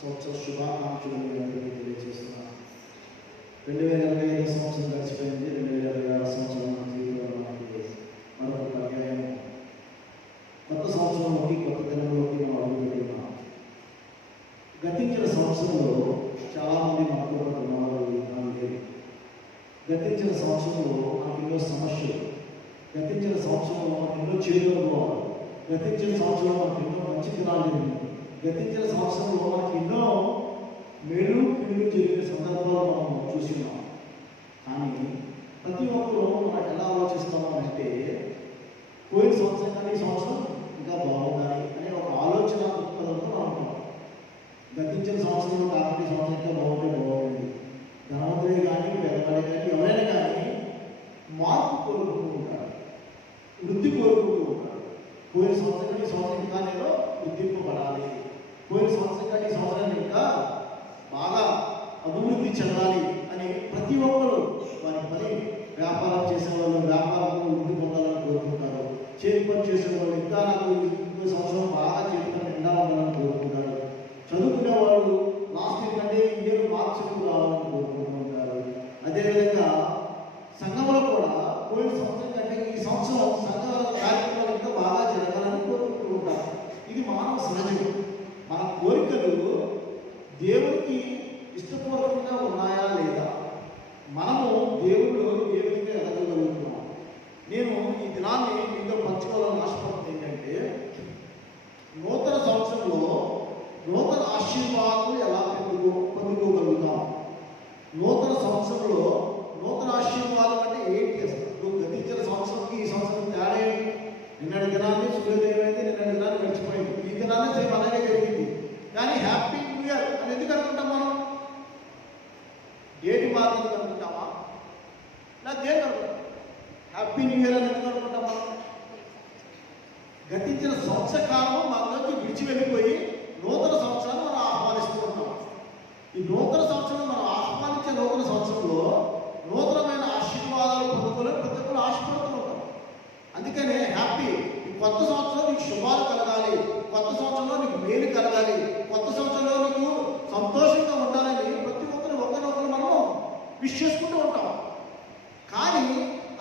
సంవత్సర శుభాకాంక్షలు మీ అందరికీ తెలియజేస్తున్నాను. 2025 సంవత్సరం గడిచిపోయింది. 2026 సంవత్సరం మన జీవితంలో మనకి మరొక పర్యాయం. కొత్త సంవత్సరంలోకి, కొత్త దినంలోకి మనం అడుగుతున్నాం. గతించిన సంవత్సరంలో చాలామంది మాట్లాడుతున్నారు. గతించిన సంవత్సరంలో మనకు ఎన్నో సమస్యలు, గతించిన సంవత్సరంలో మనకు ఎన్నో చెడు అనుభవాలు, గతించిన సంవత్సరంలో మనకు ఎన్నో మంచి దినాలు జరిగింది, గతించిన సంవత్సరంలో మనకి ఎన్నో మేలు కీడు జరిగిన సందర్భాలు మనం చూస్తున్నాం. కానీ ప్రతి ఒక్కరూ మనం ఎలా ఆలోచిస్తాము అంటే, పోయిన సంవత్సరం కానీ ఈ సంవత్సరం ఇంకా బాగుండాలి అనే ఒక ఆలోచన దృక్పథంతో మనం ఉంటాం. గతించిన సంవత్సరంలో కాబట్టి సంవత్సరం ఇంకా బాగుంటుంది. ధనవంతుడే కానీ, పేదవాడే కానీ, ఎవరైనా కానీ మార్పు కోరుకుంటూ ఉంటారు, వృద్ధి కోరుకుంటూ ఉంటారు. పోయిన సంవత్సరం కానీ ఈ సంవత్సరం ఇంకా నేను గుర్తింపబడాలి, పోయిన సంవత్సరం కానీ ఈ సంవత్సరాన్ని ఇంకా బాగా అభివృద్ధి చెందాలి అని ప్రతి ఒక్కరు వారి పని, వ్యాపారం చేసేవాళ్ళు వ్యాపారంలో వృద్ధి పొందాలని కోరుకుంటారు. చేతి పని చేసేవాళ్ళు ఇంకా నాకు ఇంకో సంవత్సరం బాగా చేతిపని నిండాలని కోరుకుంటారు. చదువుకునే వాళ్ళు లాస్ట్ ఇయర్ కంటే ఈ ఇయర్ మార్క్స్ ఎక్కువ రావాలని కోరుకుంటుంటారు. అదేవిధంగా సంఘంలో కూడా పోయిన సంవత్సరం కంటే ఈ సంవత్సరం సంఘ కార్యక్రమాలు ఇంకా బాగా జరగాలని కోరుకుంటూ ఉంటారు. ఇది మానవ సహజం. మన కోరికలు దేవుడికి ఇష్టపూర్వకంగా ఉన్నాయా లేదా, మనము దేవుడు ఏ విధంగా ఎదగలుగుతున్నాం. నేను ఈ దినాన్ని మీతో పంచుకోవాలని ఆశపడుతుంది ఏంటంటే, నూతన సంవత్సరంలో నూతన ఆశీర్వాదాలు ఎలా పొందుకోగలుగుతాం. నూతన సంవత్సరంలో నూతన ఆశీర్వాదం అంటే ఏంటి? అసలు గతించిన సంవత్సరంకి ఈ సంవత్సరం తేడా ఏంటి? నిన్నటి దినాన్ని సూర్యోదయం అయితే నిన్నటి దినాన్ని గడిచిపోయింది, ఈ దినాన్ని సేమ్ అలాగే జరిగింది. కానీ హ్యాపీ న్యూ ఇయర్ అని ఎందుకు అనుకుంటాం మనం? డేట్ మారినందుకు అనుకుంటామా, లేదా దేనికి అనుకుంటాం? హ్యాపీ న్యూ ఇయర్ అని ఎందుకు అనుకుంటాం మనం? గతించిన సంవత్సర కాలం మనలోకి విడిచి వెళ్ళిపోయి నూతన సంవత్సరాన్ని మనం ఆహ్వానిస్తూ ఉంటాం. ఈ నూతన సంవత్సరం మనం ఆహ్వానించే నూతన సంవత్సరంలో నూతనమైన ఆశీర్వాదాలు పొందుకోవాలని ప్రతి ఒక్కరు ఆశపడుతూ ఉంటాం. అందుకనే హ్యాపీ, ఈ కొత్త సంవత్సరం నీకు శుభాలు కలగాలి, కొత్త సంవత్సరంలో నీకు మేలు కలగాలి, కొత్త సంవత్సరంలో నీకు సంతోషంగా ఉండాలని ప్రతి ఒక్కరు ఒకరినొకరు మనం విష్ చేసుకుంటూ ఉంటాం. కానీ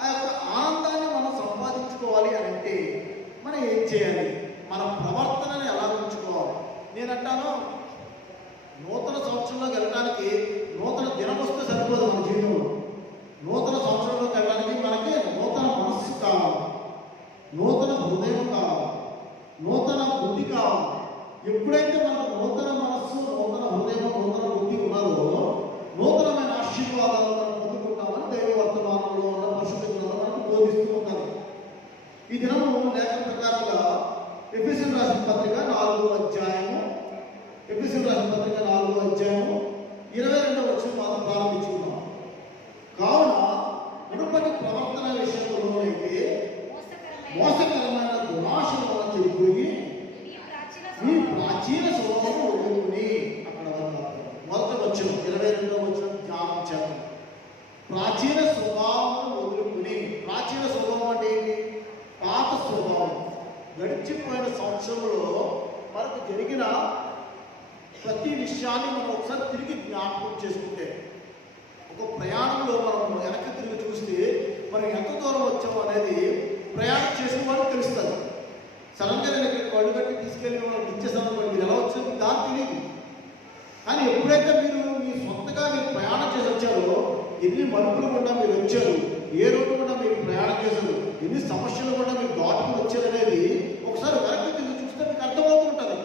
ఆ యొక్క ఆనందాన్ని మనం సంపాదించుకోవాలి అని అంటే మనం ఏం చేయాలి? మన ప్రవర్తనని ఎలా ఉంచుకోవాలి? నేనంటాను, నూతన సంవత్సరంలోకి వెళ్ళడానికి నూతన దినం వస్తే సరిపోదు. మన జీవితంలో నూతన సంవత్సరంలోకి వెళ్ళడానికి మనకి నూతన మనస్సు కావాలి, నూతన హృదయం కావాలి, నూతన బుద్ధి కావాలి. ఎప్పుడైతే మనకు నూతన మనస్సు, నూతన హృదయం, నూతన బుద్ధి ఉన్నదో నూతనమైన ఆశీర్వాదాలు మనం పొందుకుంటామని దైవ వర్తమానంలో ఉన్న పరిశుద్ధ గ్రంథం మనకు బోధిస్తూ ఉన్నది. ఈ దినము లేఖన ప్రకారంగా ఎఫెసీయులకు రాసిన పత్రిక 4వ అధ్యాయము, ఎఫెసీయులకు రాసిన పత్రిక 4వ అధ్యాయము 22వ వచనం మాత్రం ప్రారంభించుకుందాం. కావున మునుపటి ప్రవర్తన విషయంలోనైతే మోసకరమైన దురాశల వల్ల చెడిపోయి మీ ప్రాచీన స్వభావం వదులుకుని, అక్కడ మొదటి వచనం 22వ వచనం ధ్యానం చేద్దాం. ప్రాచీన స్వభావం వదులుకుని. ప్రాచీన స్వభావం అంటే ఏంటి? పాత స్వభావం. గడిచిపోయిన సంవత్సరంలో మనకు జరిగిన ప్రతి విషయాన్ని మనం ఒకసారి తిరిగి జ్ఞాపకం చేసుకుంటే, ఒక ప్రయాణంలో మనం వెనక్కి తిరిగి చూస్తే మనం ఎంత దూరం వచ్చాము అనేది ప్రయాణం చేసిన వాళ్ళకి తెలుస్తుంది. సడన్గా నేను ఇక్కడ కళ్ళు కట్టి తీసుకెళ్ళి వాళ్ళకి ఇచ్చేసాను, మీరు ఎలా వచ్చారు దాని తెలియదు. కానీ ఎప్పుడైతే మీరు మీ సొంతగా మీరు ప్రయాణం చేసి వచ్చారో, ఎన్ని మలుపులు కూడా మీరు వచ్చారు, ఏ రోడ్డు కూడా మీరు ప్రయాణం చేశారు, ఎన్ని సమస్యలు కూడా మీరు దాటుకుని వచ్చారు అనేది ఒకసారి వెనక్కి తిరిగి చూస్తే మీకు అర్థమవుతుంటుంది.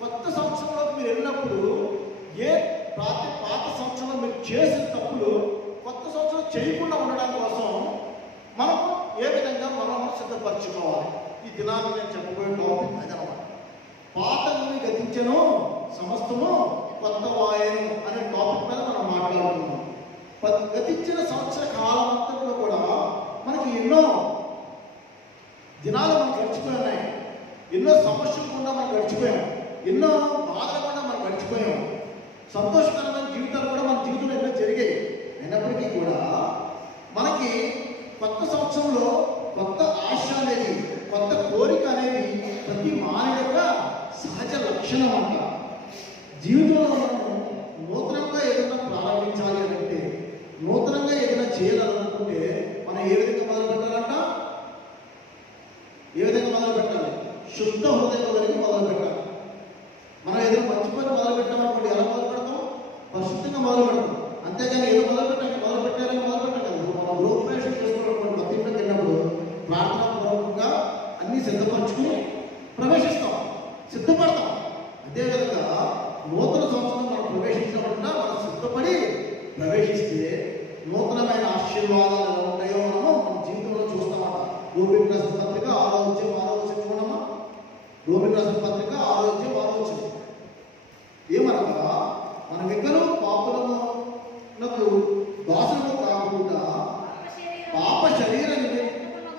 కొత్త సంవత్సరంలోకి మీరు వెళ్ళినప్పుడు ఏ పాత సంవత్సరంలో మీరు చేసిన తప్పులు కొత్త సంవత్సరం చేయకుండా ఉండడం కోసం మనం ఏ విధంగా మనం సిద్ధపరచుకోవాలి. ఈ దినాన్ని నేను చెప్పబోయే టాపిక్ అదనమాట. పాతని గతించను, సమస్తము కొత్త వాయను అనే టాపిక్ మీద మనం మాట్లాడుతున్నాం. గతించిన సంవత్సర కాలం అంతట్లో కూడా మనకి ఎన్నో దినాలు మనం గడిచిపోయినాయి, ఎన్నో సమస్యలు కూడా మనం గడిచిపోయాం, ఎన్నో బాధలు కూడా మనం గడిచిపోయాం, సంతోషకరమైన జీవితాలు కూడా మన జీవితంలో ఎన్నో జరిగాయి. అయినప్పటికీ కూడా మనకి కొత్త సంవత్సరంలో కొత్త ఆశ అనేది, కొత్త కోరిక అనేది ప్రతి మానవుడి యొక్క సహజ లక్షణం అంట. శుద్ధ హృదయం కలిగి మొదలు పెట్టాలి. మనం ఏదైనా మంచి పని మొదలు పెట్టామనుకోండి, ఎలా మొదలు పెడతాం? పరిశుద్ధంగా మొదలు పెడతాం. అంతేగాని ఏదో మొదలు పెట్టారని మొదలు పెట్టాలి. మనం గృహప్రవేశం చేసుకోవడం కొత్త ఇంట్లోకి వెళ్ళినప్పుడు ప్రార్థనాపూర్వకంగా అన్నీ సిద్ధపరచుకుని ప్రవేశిస్తాం, సిద్ధపడతాం. అదేవిధంగా నూతన సంవత్సరం మనం ప్రవేశించినప్పుడు మనం సిద్ధపడి ప్రవేశిస్తే నూతనమైన ఆశీర్వాదాలు ఎలా ఉంటాయో మనము మన జీవితంలో చూస్తామట. రోమిలకు రాసిన పత్రిక 6వ అధ్యాయం చూడమ్మా. రోమిలకు రాసిన పత్రిక 6వ అధ్యాయం ఏమనగా మనం ఎక్కడో పాపులను దాసులకు కాకుండా పాప శరీర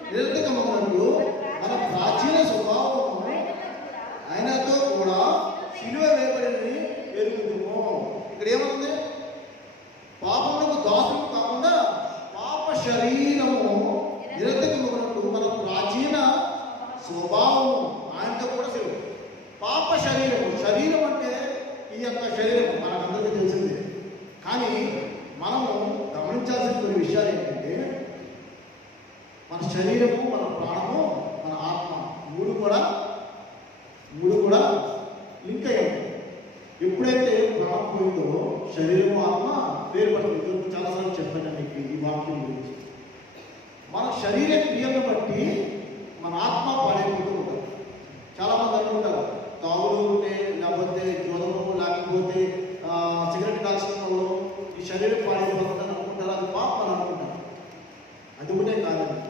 నిరర్ధకమన్నట్లు మన ప్రాచీన స్వభావం ఆయనతో కూడా సిలువ వేయబడింది ఎరుగుదుము. ఇక్కడ ఏముంది? పాపములకు దాసులు కాకుండా పాప శరీరము నిరర్ధకమన్నట్లు మన ప్రాచీన స్వభావము ఆయనతో కూడా సిలువ. పాప శరీరం అంటే ఈ యొక్క శరీరం మనకందరికీ తెలిసిందే. కానీ మనము గమనించాల్సిన కొన్ని విషయాలు ఏంటంటే, మన శరీరము, మన ప్రాణము, మన ఆత్మ మూడు కూడా లింక్ అయ్యి ఉంటాయి. ఎప్పుడైతే ప్రాణం పోయిందో శరీరము, ఆత్మ వేరుపడుతుంది. చాలాసార్లు చెప్పాను మీకు ఈ వాక్యం గురించి. మన శరీర క్రియలను బట్టి మన ఆత్మ పాడైపోతూ ఉంటుంది. చాలామంది అనుకుంటారు తాగుడు ఉంటే, లేకపోతే జ్వరము, లేకపోతే సిగరెట్ కాల్చడంలో ఈ శరీరం పాడైపోతుందని అనుకుంటారు. అది పాపం అని అనుకుంటారు. అది ఒకటే కాదండి,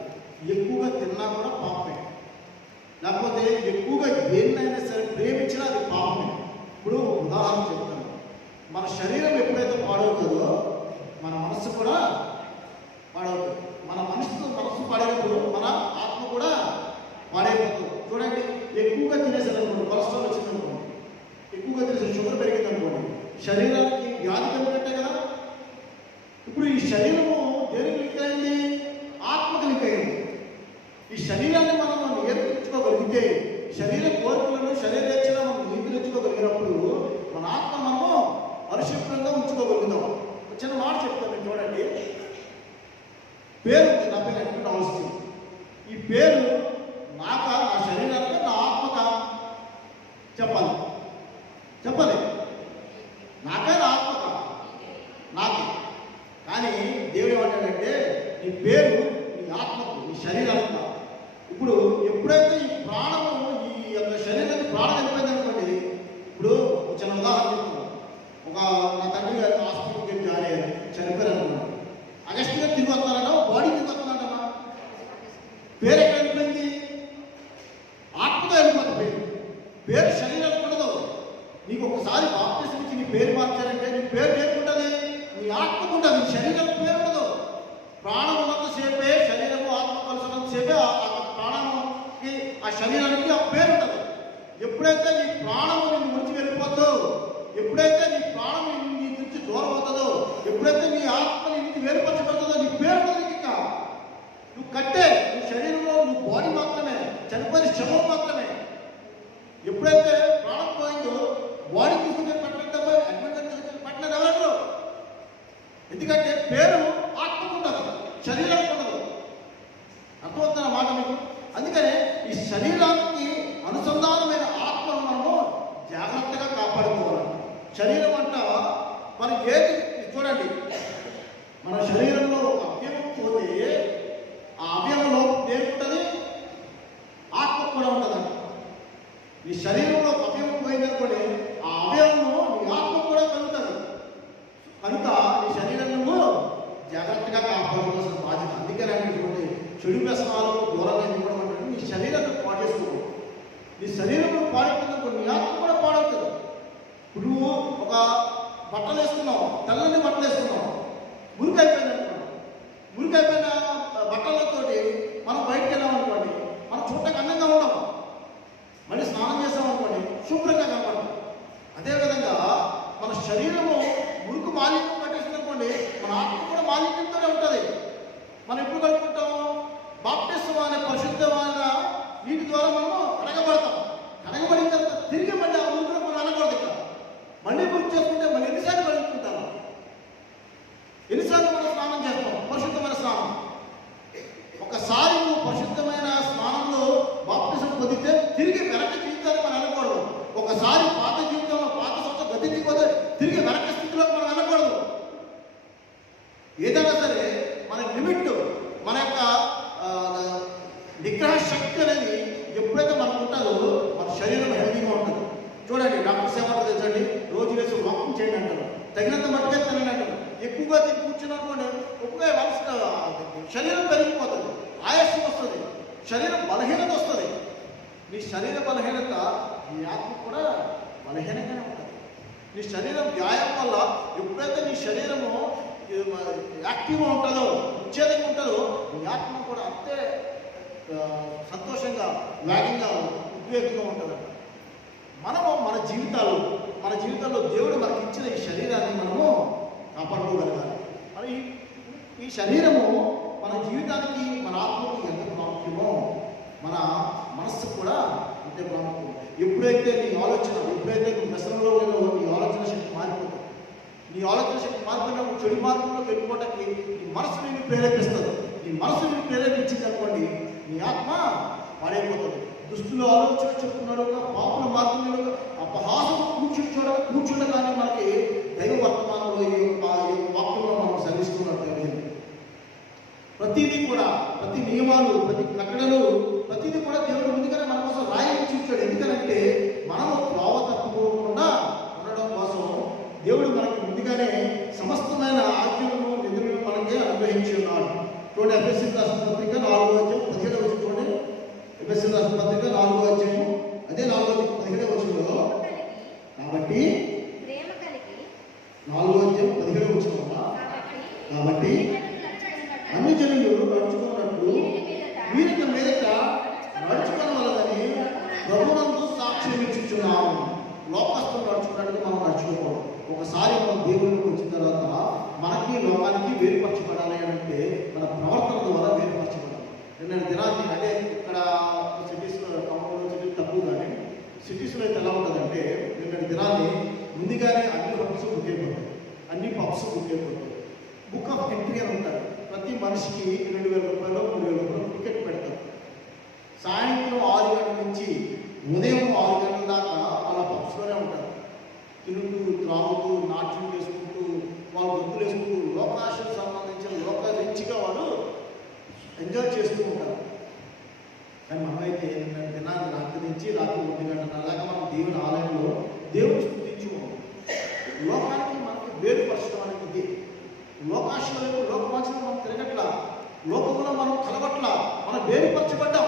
ఎక్కువగా తిన్నా కూడా పాపమే. లేకపోతే ఎక్కువగా దేన్నైనా సరే ప్రేమించినా అది పాపమే. ఇప్పుడు ఉదాహరణ చెప్తాను. మన శరీరం ఎప్పుడైతే పాడవుతుందో మన మనస్సు కూడా పాడవుతుంది. మన మనస్సు పాడైనప్పుడు మన ఆత్మ కూడా పాడైపోతుంది. చూడండి, ఎక్కువగా తినేసారనుకోండి, కొలెస్ట్రాల్ వచ్చిందనుకోండి, ఎక్కువగా తినేసి షుగర్ పెరిగింది అనుకోండి, శరీరానికి వ్యాధి కలిగినట్టే కదా. ఇప్పుడు ఈ శరీరము దేనికి లింక్ అయింది? ఆత్మకు లింక్ అయింది. ఈ శరీరాన్ని మనం నియంత్రించుకోగలిగితే, శరీర కోరికలను, శరీరేచ్ఛను మనం నియంత్రించుకోగలిగినప్పుడు మన ఆత్మ మనము పరిశుభ్రంగా ఉంచుకోగలుగుతాం. చిన్న మాట చెప్తాను చూడండి. పేరు నా పేరు ఎక్కడ అవసరం. ఈ పేరు నా శరీరానికి, నా ఆత్మక చెప్పాలి. నాకే, నా ఆత్మక నాకే. కానీ దేవుడు ఏమంటాడంటే నీ పేరు నీ ఆత్మకు, నీ శరీరానికి. ఇప్పుడు ఎప్పుడైతే ఈ ప్రాణము, ఈ యొక్క శరీరానికి ప్రాణం వెళ్ళిపోయింది అనుకోండి. ఇప్పుడు చిన్న ఉదాహరణ చెప్తున్నాను. నా తండ్రి గారు హాస్పిటల్కి వెళ్ళి జాయిన్ అయ్యారు, చనిపోయారు అనుకున్నాను. అగస్ట్గా తిరిగి వస్తున్నారట, బాడీ తిరిగి వస్తున్నాడమ్మా. పేరు ఎక్కడ వెళ్ళిపోయింది? ఆత్మతో వెళ్ళిపోతుంది. పేరు శరీరానికి ఉండదు. నీకు ఒకసారి బాప్టిజం ఇచ్చి నీ పేరు మార్చారంటే నీ పేరు లేకుంటుంది, నీ ఆత్మకు ఉంటుంది, నీ శరీరానికి పేరు ఉండదు. ప్రాణం ఉన్నంత సేపే, శరీరము ఆత్మ కలిసినంత సేపే ఆ ప్రాణానికి, ఆ శరీరానికి ఆ పేరు ఉంటుంది. ఎప్పుడైతే నీ ప్రాణము నిన్ను విడిచి వెళ్ళిపోతుందో, ఎప్పుడైతే నీ ప్రాణం నీ నుంచి దూరం అవుతుందో, ఎప్పుడైతే నీ ఆత్మ నీ నుంచి వేరుపరచబడుతుందో నీ పేరు ఉండదు. ఇంకా నువ్వు కట్టే, నీ శరీరంలో నువ్వు బాడీ మాత్రమే, చనిపోయిన శవం మాత్రమే. ఎప్పుడైతే ప్రాణం పోయిందో బాడీ తీసుకుని పట్టిన ఎవరు? ఎందుకంటే పేరు ఆత్మకు ఉండదు, శరీరానికి ఉండదు. అర్థమవుతున్న మాట మీకు? అందుకనే ఈ శరీరానికి అనుసంధానమైన ఆత్మను మనము జాగ్రత్తగా కాపాడుకోవాలి. శరీరం అంట మరి ఏది చూడండి, మన శరీరంలో అవయవం పోతే ఆ అవయవంలో ఏముంటుంది? ఆత్మ కూడా ఉంటుందండి. నీ శరీరంలో అవయవం పోయిందనుకోండి, ఆ అవయవము నీ ఆత్మ కూడా కలుగుతుంది. కనుక నీ శరీరం నువ్వు జాగ్రత్తగా కాపాడుకోవాల్సిన బాధ్యత. అందుకని అనేటువంటి చెడు వ్యసనాలు దూరంగా ఇవ్వడం అంటే నీ శరీరాన్ని పాడు చేసుకోవాలి. నీ శరీరంలో పాడైపోయిందనుకో నీ ఆత్మ కూడా పాడవుతుంది. ఇప్పుడు నువ్వు ఒక బట్టలు వేసుకున్నావు, తెల్లని బట్టలు వేసుకున్నావు, మురికైపోయింది అనుకోండి. మురికైపోయిన బట్టలతోటి మనం బయటకు వెళ్ళామనుకోండి, మనం చూడటానికి అందంగా ఉన్నాం. మళ్ళీ స్నానం చేసామనుకోండి, శుభ్రంగా కనపడతాం. అదేవిధంగా మన శరీరము మురికి మాలిన్యం పట్టేసిందనుకోండి, మన ఆత్మ కూడా మాలిన్యంతోనే ఉంటుంది. మనం ఎప్పుడు కలుపుకుంటాము? బాప్టిజం అనే పరిశుద్ధమైన నీటి ద్వారా మనము కడగబడతాం. కడగబడిన తర్వాత తిరిగి మళ్ళీ ఆ మురుగులో మనం అనకూడదు. ఇక్కడ మళ్ళీ గుర్తు చేసుకుంటే మళ్ళీ ఎన్నిసార్లు కలుపుకుంటాము? ఎన్నిసార్లు మనం స్నానం చేస్తాం? పరిశుద్ధమైన స్నానం. ఒకసారి నువ్వు పరిశుద్ధమైన స్నానంలో బాప్టిజం పొందితే తిరిగి ఎక్కువగా తిని కూర్చున్నప్పుడు ఎక్కువగా శరీరం పెరిగిపోతుంది, ఆయాసం వస్తుంది, శరీరం బలహీనత వస్తుంది. నీ శరీర బలహీనత నీ ఆత్మ కూడా బలహీనంగానే ఉంటుంది. నీ శరీరం వ్యాయామం వల్ల ఎప్పుడైతే నీ శరీరము యాక్టివ్గా ఉంటుందో, ఉచ్ఛేదంగా ఉంటుందో, నీ ఆత్మ కూడా అంతే సంతోషంగా, వేగంగా, ఉద్వేగంగా ఉంటుంది. మనము మన జీవితాల్లో దేవుడు మనకి ఇచ్చిన ఈ శరీరాన్ని మనము కాపాడుకోగలగాలి. మరి ఈ శరీరము మన జీవితానికి, మన ఆత్మకు ఎంత ప్రాముఖ్యమో మన మనస్సు కూడా అంతే ప్రాముఖ్యం. ఎప్పుడైతే నీ వ్యసనంలో నీ ఆలోచన శక్తి మారిపోతుంది. నీ ఆలోచన శక్తి మారిపోయినప్పుడు చెడు మార్గంలోకి వెళ్ళిపోవడానికి నీ మనసు నిన్ను ప్రేరేపిస్తుంది. నీ మనసు నిన్ను ప్రేరేపించింది అనుకోండి, నీ ఆత్మ పాడైపోతుంది. దుస్తులు ఆలోచన చెప్తున్నాడు, పాపుల మార్గంలో అపహాసం కూర్చుండగానే మనకి దైవ వర్తమానంలో ఈ వాక్యంలో మనం సెలవిస్తున్నట్టు ప్రతిదీ కూడా, ప్రతి నియమాలు, ప్రతి ప్రకటనలు, ప్రతిదీ కూడా దేవుడు ముందుగానే మన కోసం రాయించి ఉంచాడు. ఎందుకంటే మనము త్రోవ తప్పుకోకుండా ఉండడం కోసం దేవుడు మనకి ముందుగానే సమస్తమైన ఆజ్ఞలను, నిధులను మనకి అనుగ్రహించి ఉన్నాడు. చూడండి, ఎఫెసీయులకు రాసిన పత్రిక 4వ అధ్యాయం 17వ వచనం చూడండి. ఎఫెసీయులకు రాసిన పత్రిక 4వ అధ్యాయం అదే 4వ 17వ వచనంలో, కాబట్టి 4వ అధ్యాయం 17వ వచనంలో, కాబట్టి అన్ని జనులు నడుచుకున్నట్లు వీరికి మీదట నడుచుకోవాలని ప్రభువునందు సాక్ష్యం ఇచ్చుచున్నాము. లోకస్తులు నడుచుకున్నట్టు మనం నడుచుకోకూడదు. ఒకసారి మనం దేవుళ్ళకి వచ్చిన తర్వాత మనకి లోకానికి వేరుపరచబడాలి అంటే మన ప్రవర్తన ద్వారా వేరుపరచబడాలి. నిన్న దినాన్ని అంటే ఇక్కడ సిటీస్లో, టౌన్లో సిటీ తక్కువ, కానీ సిటీస్లో అయితే ఎలా ఉంటుందంటే నిన్న దినాన్ని ముందుగానే అన్ని పబ్స్ బుక్ అయిపోతాయి. బుక్ ఆఫ్ ఎంట్రీ అని ఉంటారు. ప్రతి మనిషికి 2,000 రూపాయలు 3,000 రూపాయలు టికెట్ పెడతారు. సాయంత్రం 6 గంటల నుంచి ఉదయం 6 గంటల దాకా అలా పబ్స్లోనే ఉంటారు. తిరుగుతూ, త్రాగుతూ, నాట్యం చేసుకుంటూ, వాళ్ళు గొంతులు వేసుకుంటూ, లోకాశకు సంబంధించిన రిచ్గా వాళ్ళు ఎంజాయ్ చేస్తూ ఉంటారు. కానీ మనమైతే దినాన్ని రాత్రి నుంచి రాత్రి 1 గంటల దాకా మనం దేవుని ఆలయంలో దేవుని స్తుతించుకోము. లోకానికి మనకి వేరుపరచడం అనేది ఇది. లోకాశలో, లోకవాంఛలో మనం తిరగట్లా, లోకంలో మనం కలవట్లా, మనం వేరుపరచబడ్డాం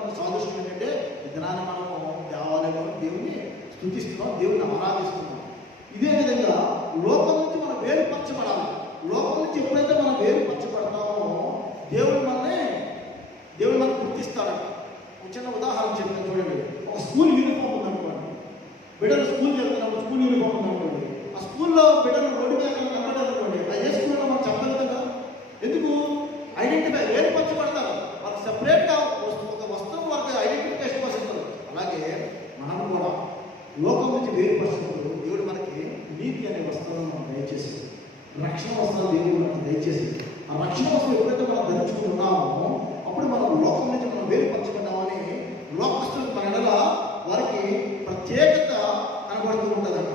అన్న సాదృశ్యం ఏంటంటే ఈ దినాన్ని మనము దేవాలయంలో దేవుని స్తుతిస్తున్నాం, దేవుని ఆరాధిస్తున్నాం. ఇదే విధంగా లోకం నుంచి మనం వేరుపరచబడాలి. లోకం నుంచి ఎప్పుడైతే మనం వేరుపరచబడతామో దేవుడు మనకు గుర్తిస్తాడట. ఒక చిన్న ఉదాహరణ చెప్తాను చూడండి. ఒక స్కూల్ యూనిఫామ్ ఉందనుకోండి, బిడ్డలు స్కూల్ వెళ్తున్నప్పుడు స్కూల్ యూనిఫామ్ ఉందనుకోండి, ఆ స్కూల్లో బిడ్డలు రోడ్డు మీద కనబడాలనుకోండి, అది ఏ స్కూల్లో మనం చెప్పలేదు కదా. ఎందుకు? ఐడెంటిఫై, వేరుపరచబడతారు. వాళ్ళకి సపరేట్గా ఒక వస్తువు వాళ్ళకి ఐడెంటిఫికేషన్ కోసం. అలాగే మనం కూడా లోకం నుంచి వేరుపరచినప్పుడు దేవుడు మనకి నీతి అనే వస్త్రాలను మనం దయచేసి, రక్షణ వస్త్రాలు దేవుడు మనకు దయచేసి, ఆ రక్షణ వస్త్రం ఎప్పుడైతే మనం ధరించుకుంటున్నామో అప్పుడు మనం లోకం నుంచి మనం వేరుపరచబడ్డామని లోకస్తులకు మన ఎడల వారికి ప్రత్యేకత కనబడుతూ ఉంటుందన్న.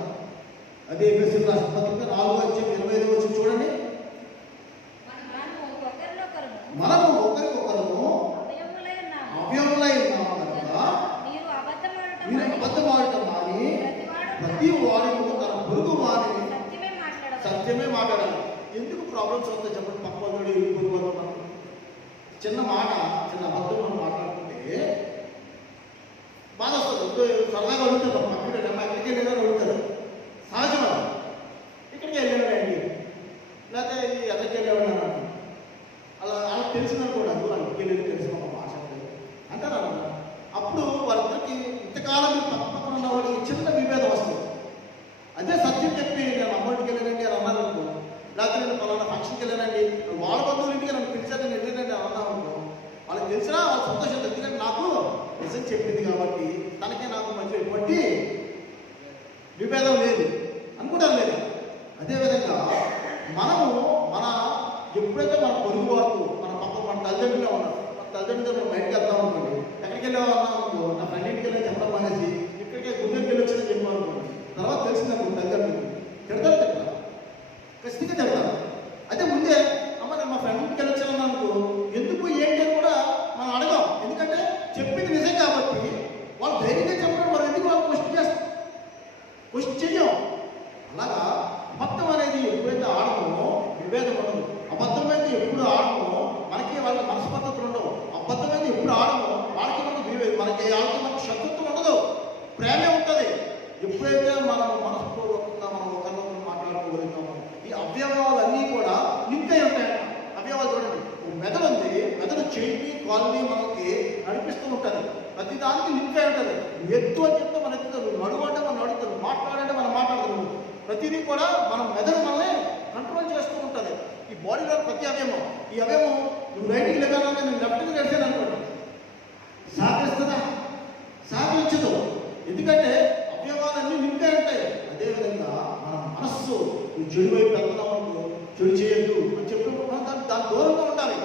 అదే ఎఫెసీయులకు రాసిన పత్రిక 4వ అధ్యాయం 25వ వచనం చూడండి. మనము ఒకరికొకరు అవయములై ఉన్నాము కనుక మీరు అబద్ధమాడటం మాని ప్రతి వాడిని తన పొరుగు వారిని సత్యమే మాట్లాడాలి. ఎందుకు ప్రాబ్లమ్స్ అవుతాయి చెప్పండి? పక్క వాళ్ళు, ఇరు పొరుగు వాళ్ళు మనం చిన్న అబద్ధం మనం మాట్లాడుతుంటే బాధ వస్తుంది. సరదాగా అడుగుతారు, పక్కన ఎక్కడికి వెళ్ళారని అడుగుతారు, సహజం అది. ఇక్కడికి వెళ్ళాడండి, లేకపోతే ఎక్కడికి వెళ్ళాడు అలా వాళ్ళకి తెలిసినప్పుడు వాళ్ళకి వెళ్ళి తెలిసిన ఒక భాష అంటారు. అప్పుడు వాళ్ళిద్దరికి ఇంతకాలం పక్కన ఉన్న వాళ్ళకి చిన్న విభేదం వస్తుంది. అదే సత్యం చెప్పి నేను అమ్మడికి వెళ్ళానండి అని అన్నారు అనుకో, లేకపోతే నేను పలానా ఫంక్షన్కి వెళ్ళానండి, వాళ్ళ బంధువుల ఇంటికి నన్ను పిలిచారు, నేను వెళ్ళానండి అని అన్నాను అనుకో, వాళ్ళకి తెలిసినా వాళ్ళ సంతోషం. ఎందుకంటే నాకు నిజం చెప్పింది కాబట్టి తనకే నాకు మధ్య ఎటువంటి విభేదం లేదు అనుకుంటారు లేదు. అదేవిధంగా మనము ఎప్పుడైతే మన పొరుగు వారు మన తల్లిదండ్రులుగా ఉన్నారు, మన తల్లిదండ్రులతో మనం బయటకు వెళ్తాం అనుకోండి, ఎక్కడికి వెళ్ళామన్నా అనుకో, నా ఫ్రెండ్ ఇంటికి వెళ్ళి చెప్పడం మానేసి ఇక్కడికే గుండెకి వెళ్ళి వచ్చిందని చెప్పాను అనుకోండి, తర్వాత తెలిసిందనుకో తల్లిదండ్రులు తిడతారు, ఖచ్చితంగా తిడతారు. అదే ముందే అమ్మ నేను మా ఫ్రెండ్ ఇంటికి వెళ్ళొచ్చాను అనుకో, ఎందుకు ఏంటి అని కూడా మనం అడగాం. ఎందుకంటే చెప్పింది నిజం కాబట్టి వాళ్ళు ధైర్యంగా చెప్పడం, మనం ఎందుకు వాళ్ళు క్వశ్చన్ చేయం. అలాగా అబద్ధం అనేది ఎప్పుడైతే ఎప్పుడైతే మనం మనస్పూర్వకంగా మనం ఒకరినొకరు మాట్లాడుకోగలుగుతామో ఈ అవయవాలన్నీ కూడా లింక్ అయి ఉంటాయంట. అవయవాలు చూడండి, మెదడు ఉంది, మెదడు చెయ్యి కాల్ని మనకి నడిపిస్తూ ఉంటుంది, ప్రతి దానికి లింక్ అయి ఉంటుంది. ఎత్తు అని చెప్తే మన ఎత్తుతారు, నడువు అంటే మనం నడుపుతారు, మాట్లాడంటే మనం మాట్లాడుతున్నాం. ప్రతిదీ కూడా మనం మెదడు మనల్ని కంట్రోల్ చేస్తూ ఉంటుంది. ఈ బాడీలో ప్రతి అవయవం, ఈ అవయవం నువ్వు రైట్కి లేదానంటే నేను లెఫ్ట్కి నడిచాను అనుకోండి, సహకరిస్తుందా? సహకరించదు. ఎందుకంటే అవయవాలన్నీ లింక్ అయి ఉంటాయి. అదేవిధంగా మన మనస్సు నువ్వు చెడు వైపు వెళ్తున్నావు అనుకో, చెడు చేయొద్దు అని చెప్పినప్పుడు దాని దూరంగా ఉండాలి.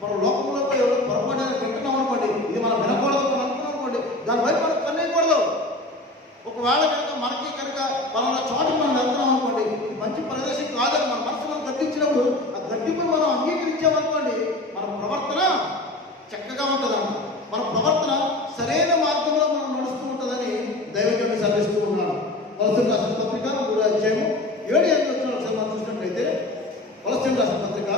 మనం లోకంలో పొరపాటు వింటున్నాం అనుకోండి, ఇది మనం వినకూడదు మనం అనుకున్నాం అనుకోండి, దాని వైపు మనం పనిచేయకూడదు. ఒకవేళ కనుక మనకి కనుక పలానా చోటుకి మనం వెళ్తున్నాం అనుకోండి, ఇది మంచి ప్రదేశం కాదని మన మనసు మనం గద్దించినప్పుడు ఆ గద్దింపుని మనం అంగీకరించామనుకోండి, మన ప్రవర్తన చక్కగా ఉంటుందన్న, మన ప్రవర్తన సరైన మార్గంలో మనం నడుస్తూ ఉంటుందని దైవజనుడు సర్దిస్తూ ఉన్నాడు. కొలస్సీయులకు రాసిన పత్రిక 3వ అధ్యాయం 7-8 వచనాలు మనం చూసినట్లయితే, కొలస్సీయులకు రాసిన పత్రిక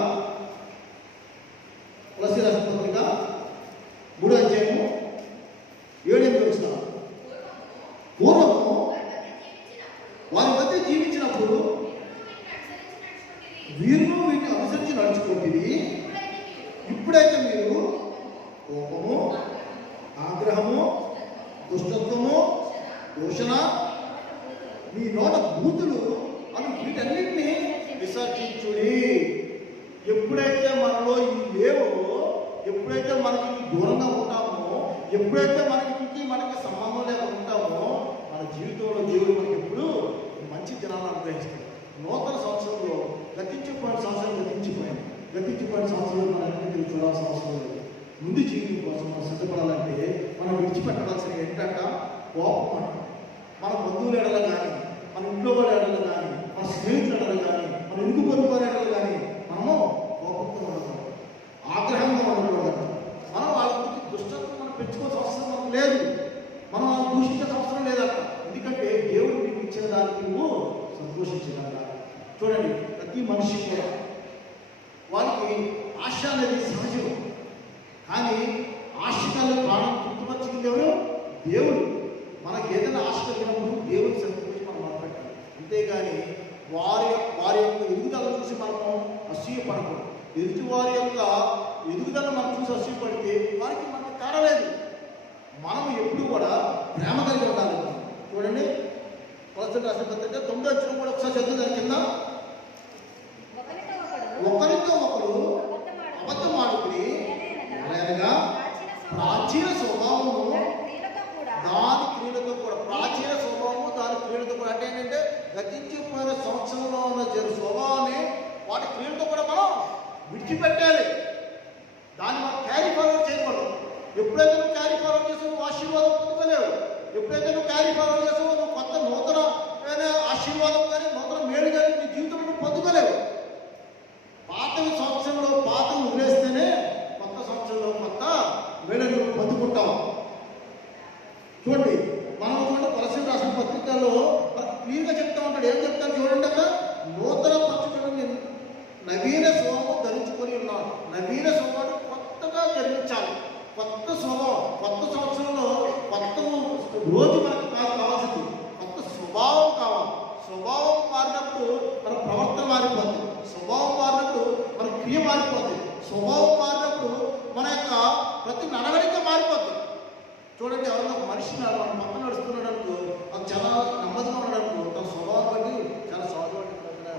3వ అధ్యాయం 7-8 వచనాలు. పూర్వము వారి మధ్య జీవించినప్పుడు వీరును వీటిని అనుసరించి నడుచుకుంటుంది. ఇప్పుడైతే మీరు కోపము, ఆగ్రహము, దుష్టత్వము, దూషణ, మీ నోట బూతులు అని వీటన్నిటినీ విసర్జించుడి. ఎప్పుడైతే మనలో ఇవి లేవో, ఎప్పుడైతే మనకి దూరంగా ఉంటామో, ఎప్పుడైతే మనకి సంబంధం లేకుండా ఉంటామో, మన జీవితంలో దేవుడు మనకి ఎప్పుడు మంచి దినాలను అనుగ్రహిస్తాడు. నూతన సంవత్సరంలో గతించిపోయిన సంవత్సరం గతించిపోయిన సంవత్సరంలో మనం ఎక్కడికి చూడాల్సిన అవసరం లేదు. ముందు జీవితం కోసం మనం సిద్ధపడాలంటే మనం విడిచిపెట్టవలసిన ఏంటంట? కోపం అంట. మన బంధువుల ఎడల కానీ, మన ఇంట్లో వాళ్ళ ఎడల కానీ, మన స్నేహితుల ఎడల కానీ, మన ఇరుగు పొరుగు వారి ఎడల కానీ మనము కోపంతో ఉండకూడదు, ఆగ్రహంగా ఉండకూడదు. మనం వాళ్ళ గురించి దుష్టత్వం మనం పెంచుకోవాల్సిన అవసరం మనకు లేదు, మనం వాళ్ళు దూషించాల్సిన అవసరం లేదట. ఎందుకంటే దేవుడు నీకు ఇచ్చిన దానికి నువ్వు సంతోషించగలరా. చూడండి, ప్రతి మనిషి కూడా వారికి ఆశ అనేది సహజం. కానీ ఆశ కలిగిన ప్రాణం తృప్తిపరిచింది ఎవరు? దేవుడు. మనకి ఏదైనా ఆశ కలిగినప్పుడు దేవుడికి సంతోషించి మనం మాట్లాడాలి. అంతేగాని వారి యొక్క ఎదుగుదల చూసి మనము అసూయపడకూడదు. ఎదుటి వారి యొక్క ఎదుగుదల మనం చూసి అసూయపడితే వారికి మనకు తేడలేదు. మనం ఎప్పుడు కూడా ప్రేమ కలిగి ఉండాలి. చూడండి, కొలస్సీయులకు రాసిన పత్రిక 9వ అధ్యాయం కూడా ఒకసారి చదువు. దాని కింద ఒకరితో ఒకరు అబద్ధమాడుకుని అనగా ప్రాచీన స్వభావము దాని క్రియలతో కూడా, ప్రాచీన స్వభావము దాని క్రియలతో కూడా అంటే ఏంటంటే గతించిపోయిన సంవత్సరంలో ఉన్న స్వభావాన్ని వాటి క్రియలతో కూడా మనం విడిచిపెట్టాలి. దాన్ని మనం క్యారీ ఫార్వర్డ్ చేయకూడదు. ఎప్పుడైతే నువ్వు క్యారీ ఫార్వర్డ్ చేసావు నువ్వు ఆశీర్వాదం పొందుకోలేవు. ఎప్పుడైతే నువ్వు క్యారీ ఫార్వర్డ్ చేసావో నువ్వు కొత్త నూతన ఆశీర్వాదం కానీ నూతన మేలు కానీ నీ జీవితంలో నువ్వు పొందుకోలేవు. పాత సంవత్సరంలో పాతను వదిలేస్తేనే కొత్త సంవత్సరంలో కొత్త మేలు నువ్వు పొందుకుంటావు. చూడండి, మనం చూడండి కొలస్సీయులకు రాసిన పత్రికలో క్లియర్గా చెప్తా ఉంటాడు. ఏం చెప్తాను చూడండి, అక్కడ నూతన పరచుకుని నవీన స్వభావం ధరించుకొని ఉన్నాడు. నవీన స్వభావం కొత్తగా జన్మించాలి. కొత్త స్వభావం కొత్త సంవత్సరంలో కొత్త రోజు మనకు కావాల్సింది కొత్త స్వభావం కావాలి. స్వభావం మారినప్పుడు మన ప్రవర్తన మారిపోతుంది. స్వభావం మారినప్పుడు మన క్రియ మారిపోతుంది. స్వభావం మారినప్పుడు మన యొక్క ప్రతి నడవడిక మారిపోతుంది. చూడండి, ఎవరైనా ఒక మనిషి మన పక్కన నడుస్తున్నాడు అనుకో, అది చాలా నెమ్మదిగా ఉన్నాడు అనుకో, తన స్వభావం బట్టి చాలా సాధువు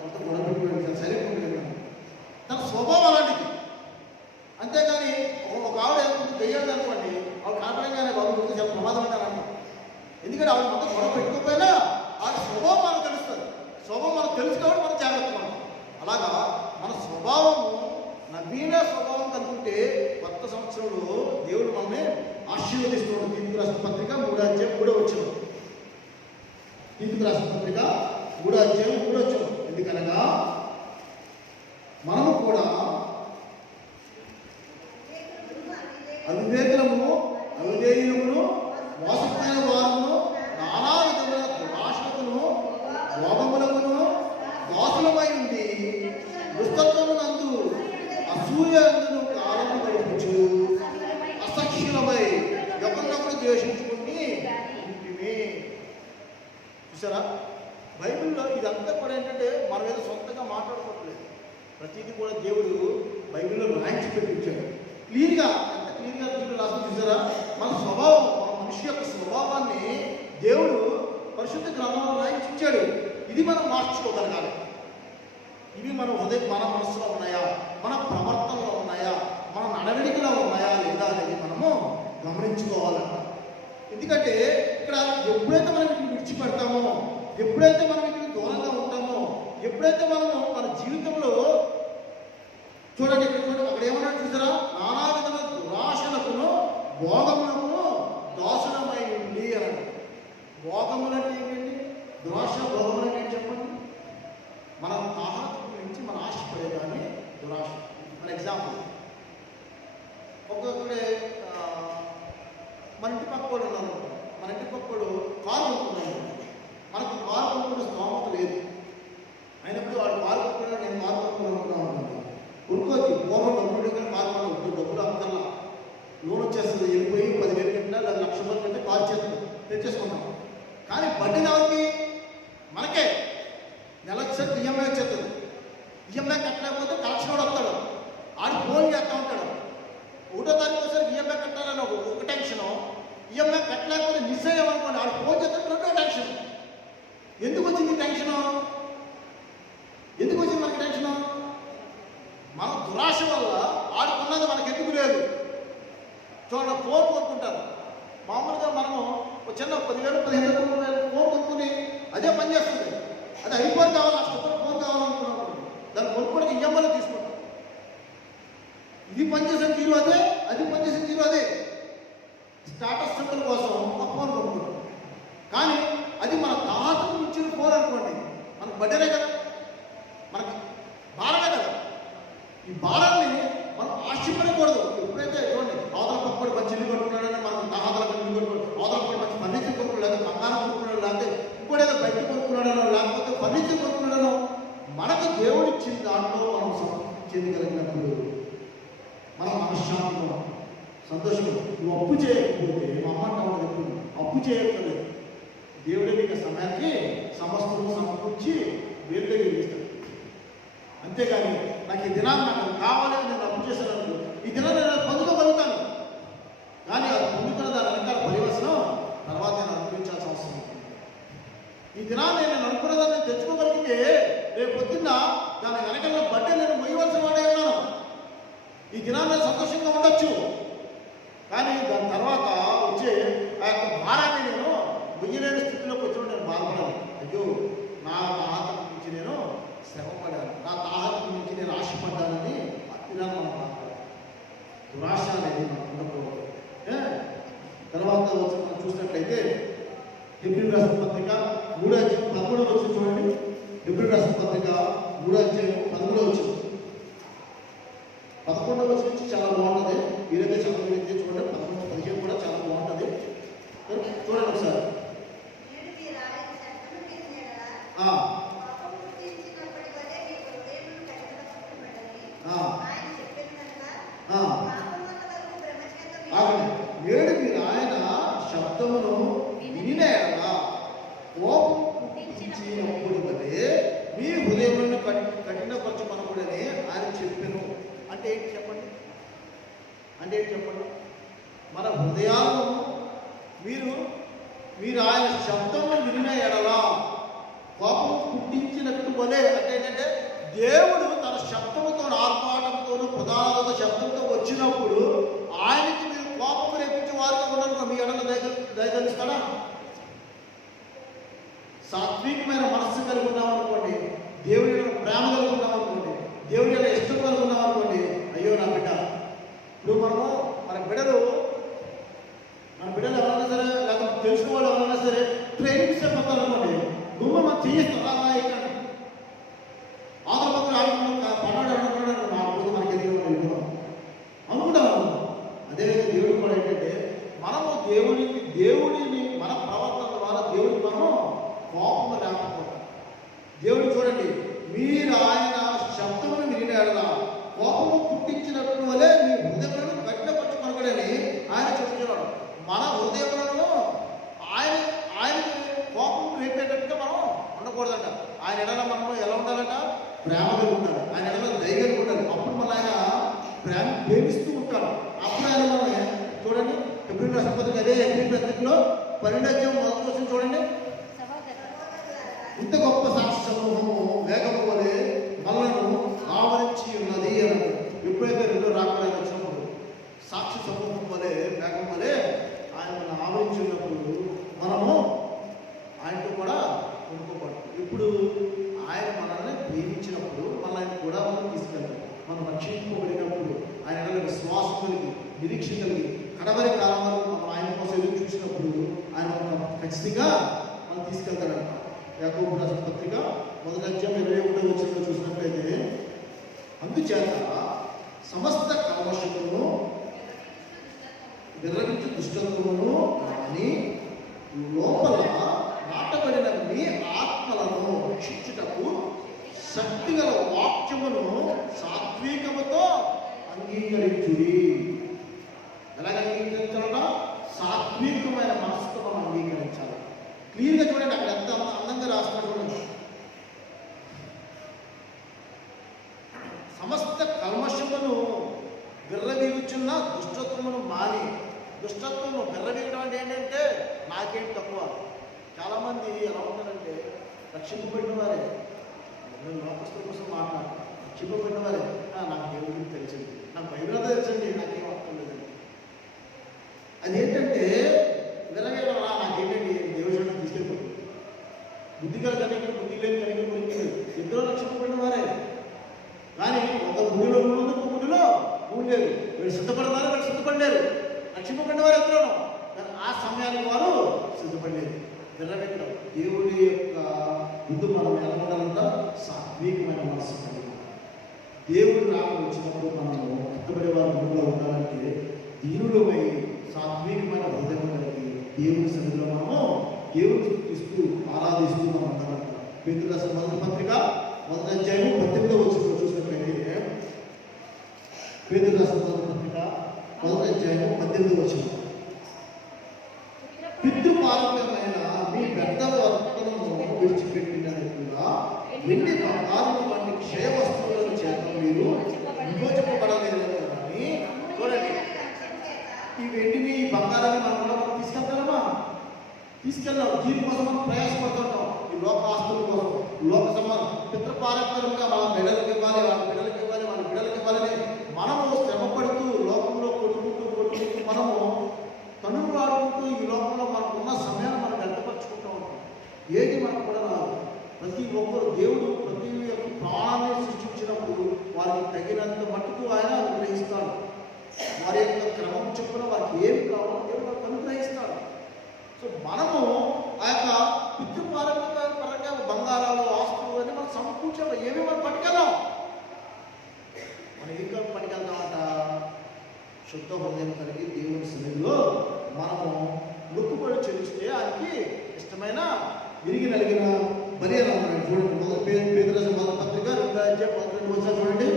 అంతా గొడవపెట్టుకోండి, చాలా సైలెంట్ ఉంటుంది. తన స్వభావం అలాంటిది. అంతేగాని ఒక ఆవిడ వెయ్యాలి అనుకోండి, ఆవిడ కారణంగానే బాబు గురించి చాలా ప్రమాదం అంటారన్న. ఎందుకంటే ఆవిడ మొత్తం గొడవ పెట్టుకోకపోయినా ఆ స్వభావం మనకు తెలుస్తుంది. స్వభావం మనకు తెలుసుకోవడం మనం జాగ్రత్త మనం. అలాగా మన స్వభావము నవీన స్వభావం కనుకుంటే కొత్త సంవత్సరంలో దేవుడు మనల్ని ఆశీర్వదిస్తున్నాడు. తీతుకు రాసిన పత్రిక 3వ అధ్యాయం 3వ వచనం. తీతుకు రాసిన పత్రిక 3వ అధ్యాయం 3వ వచనం. ఎందుకనగా మనము కూడా అవివేకులము, అవిధేయులమును, మోసపోయిన వారును, నానా విధముల దురాశకును, భోగములకును దాసులమై ఉండి దుష్టత్వమునందు అసూయందును కాలము గడుపుచు అసఖ్యులమై ఒకరినొకరు ద్వేషించుకుని ఉంటిమి. చూసారా, బైబిల్లో ఇదంతా కూడా ఏంటంటే మనం ఏదో సొంతంగా మాట్లాడుకోవట్లేదు. ప్రతిదీ కూడా దేవుడు బైబిల్లో రాయించి పెట్టించాడు క్లియర్గా. ఎంత క్లియర్గా దేవుడు రాసి చూసారా, మన స్వభావం, మన మనిషి యొక్క స్వభావాన్ని దేవుడు పరిశుద్ధ గ్రంథంలో రాయించి ఇచ్చాడు. ఇది మనం మార్చుకోగలగాలి. ఇవి మన మన మనసులో ఉన్నాయా, మన ప్రవర్తనలో ఉన్నాయా, మన నడవడికలో ఉన్నాయా లేదా అనేది మనము గమనించుకోవాలంట. ఎందుకంటే ఇక్కడ ఎప్పుడైతే మనం వీటిని విడిచిపెడతామో, ఎప్పుడైతే మనం వీటికి దూరంగా ఉంటామో, ఎప్పుడైతే మనము మన జీవితంలో చూడండి, ఇక్కడ చూడండి, అక్కడ ఏమన్నాడు చూసారా, నానా విధమైన దురాశలకును భోగములకును దాసులమై ఉండి అన్నాడు. భోగములంటే ఏంటండి? దురాశ భోగములంటే ఏంటి చెప్పండి? మన ఆహారం నుంచి మనం ఆశపడేదాన్ని దురాశ. ఫర్ ఎగ్జాంపుల్, ఒక్కొక్కడే మన ఇంటి పక్క వాళ్ళు ఉన్నారు. మన ఇంటి పక్క వాళ్ళు కారు కొనుక్కున్నాడు. మనకు కారు కొనుక్కునే స్తోమత లేదు. అయినప్పుడు వాడు కారు కొనుక్కున్నాడు, నేను కారు కొనుక్కున్నాను. కొనుక్కోవచ్చు, పూర్వం డబ్బులు కారు మనం డబ్బులు అంతల్లా లోన్ వచ్చేస్తుంది, వెళ్ళిపోయి 10,000 కంటే లేదా ₹1,00,000 కంటే కారు చేస్తుంది, తెచ్చేసుకుంటాం. కానీ బండి ఎవరికి? మనకే. నెలకు సార్ ఈఎంఐ వచ్చేస్తుంది. ఈఎంఐ కట్టలేకపోతే కలెక్షన్ కూడా వస్తాడు, ఆడు ఫోన్ చేస్తూ ఉంటాడు. 1వ తారీఖు వచ్చేసరికి ఈఎంఐ కట్టాలని ఒక టెన్షను, ఈఎంఐ కట్టలేకపోతే మిస్ అయ్యామనుకోండి, ఆడు ఫోన్ చేస్తాడు, 2వ టెన్షన్. ఎందుకు వచ్చింది టెన్షను? ఎందుకు వచ్చింది మనకి టెన్షను? మన దురాశ వల్ల ఆడుకున్నది మనకు ఎందుకు లేదు. చూడండి, ఫోన్ కొనుక్కుంటారు. మామూలుగా మనము ఒక చిన్న 10,000, 15,000 ఫోన్ కొనుక్కుని అదే పని చేస్తుంది. అది అయిపోయి కావాలి, ₹1,00,000 ఫోన్ కావాలనుకున్నాను, దాన్ని కొనుక్కోవడానికి ఈఎంఐలో తీసుకుంటాం. ఇది పనిచేసిన తీరు అదే, అది పనిచేసిన తీరు అదే. స్టాటస్ సింబల్ కోసం ఆ ఫోన్ కొనుక్కుంటాం. కానీ అది మన తాతకు ఇచ్చిన ఫోన్ అనుకోండి, మనకు బడ్డేనే కదా, మనకి భారమే కదా. ఈ భారాన్ని మనం ఆశపడకూడదు. ఎప్పుడైతే చూడండి, అవతల పక్కడు మంచి ఇల్లు కొనుక్కున్నాడని మనం తాతల ఇల్లు కొనుక్కున్నాడు, అవతల పక్కడు మంచి ఫర్నిచర్ కొనుక్కున్నాడు, లేదా బంగారం కొనుక్కున్నాడు, లేకపోతే ఇంకోటి ఏదో బయట కొనుక్కున్నాడనో, లేకపోతే ఫర్నిచర్ కొనుక్కున్నాడనో, మనకు దేవుడు ఇచ్చిన దాంట్లో మనం చెందగలిగినప్పుడు మనం మనశ్శాంతిగా సంతోషం. నువ్వు అప్పు చేయకపోతే, మా అమ్మ కావాలి, అప్పు చేయక్కర్లేదు, దేవుడే నీకు సమయానికి సమస్తము సమకూర్చి వేరు దగ్గర చేస్తాడు. అంతేగాని నాకు ఈ దినాన్ని నాకు కావాలని నేను అప్పు చేశాను, ఈ దినాన్ని నేను పొందుకోగలుగుతాను, కానీ అది పొందుకున్న దాని వెనకాల పరివసనం తర్వాత నేను అనుభవించాల్సిన అవసరం ఉంది. ఈ దినాన్ని నేను అనుకున్నదాన్ని నేను తెచ్చుకోగలిగితే రేపు పొద్దున్న దాని వెనకాల బట్టే నేను మొయ్యవలసిన వాడే ఉన్నాను. ఈ దినాన్ని సంతోషంగా ఉండొచ్చు, కానీ దాని తర్వాత వచ్చే ఆ యొక్క భారాన్ని నేను మొయ్యలేని స్థితిలోకి వచ్చినప్పుడు నేను బాధపడాలి. అయ్యో, నా తాహతం నుంచి నేను శ్రమపడాను, నా తాహతం నుంచి నేను ఆశపడ్డానని అతిగా మనం బాధపడాలి. దురాశ అనేది మనం ఉండకూడదు. తర్వాత వచ్చి మనం చూసినట్లయితే హెబ్రీయులకు రాసిన పత్రిక 3:13 చూడండి. హెబ్రీయులకు రాసిన పత్రిక 3:13 11 నుంచి చాలా బాగుంటుంది. వీరైతే చదవగలిగితే చూడండి, 11-15 కూడా చాలా బాగుంటుంది. చూడండి ఒకసారి. నేడు మీరు ఆయన శబ్దమును వినిన కోపం పుట్టించినప్పుడు వలె మీ హృదయములను కఠినపరచమనకూడని ఆయన చెప్పాను. అంటే ఏంటి చెప్పండి? అంటే ఏంటి చెప్పండి? మన హృదయాలను మీరు ఆయన శబ్దమును వినిన ఎడలా కోపం పుట్టించినట్టు వలె. అంటే ఏంటంటే దేవుడు తన శబ్దముతో, ఆర్భాటంతోనూ, ప్రధాన శబ్దంతో వచ్చినప్పుడు ఆయనకి మీరు కోపం రేపించే వారిగా ఉండరు. మీ ఎడల దయగలిస్తాడా? సాత్వికమైన మనస్సు కలిగి ఉన్నామనుకోండి, దేవుడి ప్రేమ కలిగి ఉన్నామనుకోండి, దేవుడి ఇష్టం కలిగి ఉన్నామనుకోండి, అయ్యో నా బిడ్డ. ఇప్పుడు మన బిడ్డలు ఎవరైనా సరే, లేకపోతే తెలిసిన వాళ్ళు ఎవరైనా సరే ట్రైనింగ్ చెప్పాలనుకోండి, గుమ్మ మనం చేయిస్తాం అలా ఇక్కడ ఆదర పక్కన పన్నాడు అనుకున్నాడు, నా ముందు మనకి ఎదురు అనుకుంటాం. అదేవిధంగా దేవుడు కూడా ఏంటంటే మనము దేవుడిని మన ప్రవర్తన ద్వారా దేవుడికి మనము కోపం లేకపోతాం. దేవుడు చూడండి, మీరు ఆయన శబ్దమును వినిన కోపము పుట్టించినట్టు వలె మీ హృదయములను కఠినపరచుకొనకూడని ఆయన చెప్తున్నాడు. మన హృదయములను ఆయనకి కోపం రేపేటట్టుగా ఆయన ఎడల మనము ఎలా ఉండాలట? ప్రేమ కలిగి ఉండాలి. ఆయన ఎడల దయ కలిగి ఉండాలి. అప్పుడు మన ఆయన ప్రేమిస్తూ ఉంటాడు. అప్పుడు ఆయన మనం చూడండి, ఫిబ్రవరి రాసిన పత్రిక అదే ఎబ్రీ పత్రికలో 12వ చూడండి. ఇంత గొప్ప సాక్షి సమూహము వేగము వలె మనలను ఆవరించి ఉన్నది అని. ఎప్పుడైతే రెండో రాకుండా వచ్చినప్పుడు సాక్షి సమూహం వలె వేగం వలె ఆయన మనం ఆవరించి ఉన్నప్పుడు మనము ఆయనతో కూడా కొనుక్కోబడతాం. ఇప్పుడు ఆయన మనల్ని ప్రేమించినప్పుడు మనల్ని కూడా మనం తీసుకెళ్తాం. మనం రక్షించుకోబడినప్పుడు ఆయన విశ్వాసం కలిగి నిరీక్షణ కలిగి కడవరి కాలంలో మనం ఆయన కోసం ఎదురు చూసినప్పుడు ఆయన ఖచ్చితంగా మనం తీసుకెళ్తాడంట. యాకోబు రాసిన పత్రిక 1:21 చూసినట్లయితే, అందుచేత సమస్త కల్మషమును విర్రవించు దుష్టత్వమును అని లోపల నాటబడిన మీ ఆత్మలను రక్షించుటకు శక్తిగల వాక్యమును సాత్వికముతో అంగీకరించుడి. ఎలాగ అంగీకరించాలన్నా? సాత్వికమైన మనసుతో మనం అంగీకరించాలి. క్లియర్గా చూడండి, అక్కడ ఎంత అందంగా రాస్తున్నాడు చూడండి. సమస్త కల్మషమును విర్రవీగుచున్న దుష్టత్వమును మాని. దుష్టత్వము విర్రవీగడం అంటే ఏంటంటే నాకేంటి తక్కువ. చాలామంది ఎలా ఉంటారంటే రక్షింపబడిన వారే, నేను లోకస్తుల కోసం మాట్లాడతాను, రక్షింపబడిన వారే నాకు దేవుడి గురించి తెలిసింది, నాకు బైబిల్ అంతా తెలిసింది, నాకేం అర్థం లేదండి. అదేంటంటే విరవేయడం నాకేంటండి దేవుడు తీసుకెళ్ళిపోతుంది. బుద్ధి గల కనికలు, బుద్ధి లేని కనికలు గురించి ఇద్దరు రక్షింపబడిన వారే. కానీ ఒక గుడిలో నూనె, ఒక గుడిలో నూనె లేదు. వీళ్ళు సిద్ధపడినారు, వీళ్ళు సిద్ధపడలేరు. రక్షింపబడిన వారు ఎదురు, ఆ సమయానికి వారు సిద్ధపడలేదు. విర్రవేయడం దేవుడి యొక్క ముందు మనం ఎలా ఉండాలంట? సాత్వికమైన మనసు కలిగి. దేవుడు నాకు వచ్చినప్పుడు మనము కష్టపడే వారి ముందులో ఉండాలంటే దీనులమై సాత్వికమైన హృదయం కలిగి దేవుని సన్నిధిలో మనము దేవుని ఇస్తూ ఆరాధిస్తూ మనం ఉంటామంట. పేతురు రాసిన మొదటి పత్రిక 1:18 చూసినట్లయితే, పేతురు రాసిన మొదటి పత్రిక 1:18 పితృపారకమైన మీ పెద్దల వర్తనము విడిచిపెట్టినట్టుగా వెండి బంగారము వంటి క్షయ వస్తువులను చేత మీరు విమోచింపబడలేదు. కానీ చూడండి, ఈ వెండిని ఈ బంగారాన్ని మనం కూడా మనం తీసుకెళ్తామా? తీసుకెళ్ళాం. దీనికోసం మనం ప్రయాసపడుతుంటాం. ఈ లోక ఆస్తుల కోసం, లోక సమానం పితృపారకంగా మన బిడ్డలకు ఇవ్వాలి, వాళ్ళ బిడ్డలకు ఇవ్వాలి, వాళ్ళ బిడ్డలకు ఇవ్వాలని మనము శ్రమ పడుతూ లోకంలో కొట్టుకుంటూ మనము తనువు వాడుకుంటూ ఈ లోకంలో మనకు ఉన్న సమయాన్ని మనం వ్యక్తపరచుకుంటూ ఉంటాం. ఏది మనకు కూడా రాదు. ప్రతి ఒక్కరు దేవుడు ప్రతి ఒక్క ప్రాణాన్ని సృష్టించినప్పుడు వారికి తగినంత మట్టుకు ఆయన అనుగ్రహిస్తాడు. వారి యొక్క క్రమం చొప్పున వారికి ఏమి కావాలో దేవుడు వారికి అనుగ్రహిస్తాడు. సో మనము ఆ యొక్క పరంగా బంగారాలు, ఆస్తులు అని మనం సమకూర్చాలి. ఏమి మనం పట్టుకెళ్దాం? మనం ఏం పట్టుకెళ్తామంట? శుద్ధ హృదయం కలిగి దేవుని సన్నిధిలో మనము మొక్కుబడి చెల్లిస్తే ఆయనకి ఇష్టమైన విరిగి నలిగిన బలి ఎలా ఉన్నాయి చూడండి. పేతురు రాసిన మొదటి పత్రిక 2:12 చూడండి.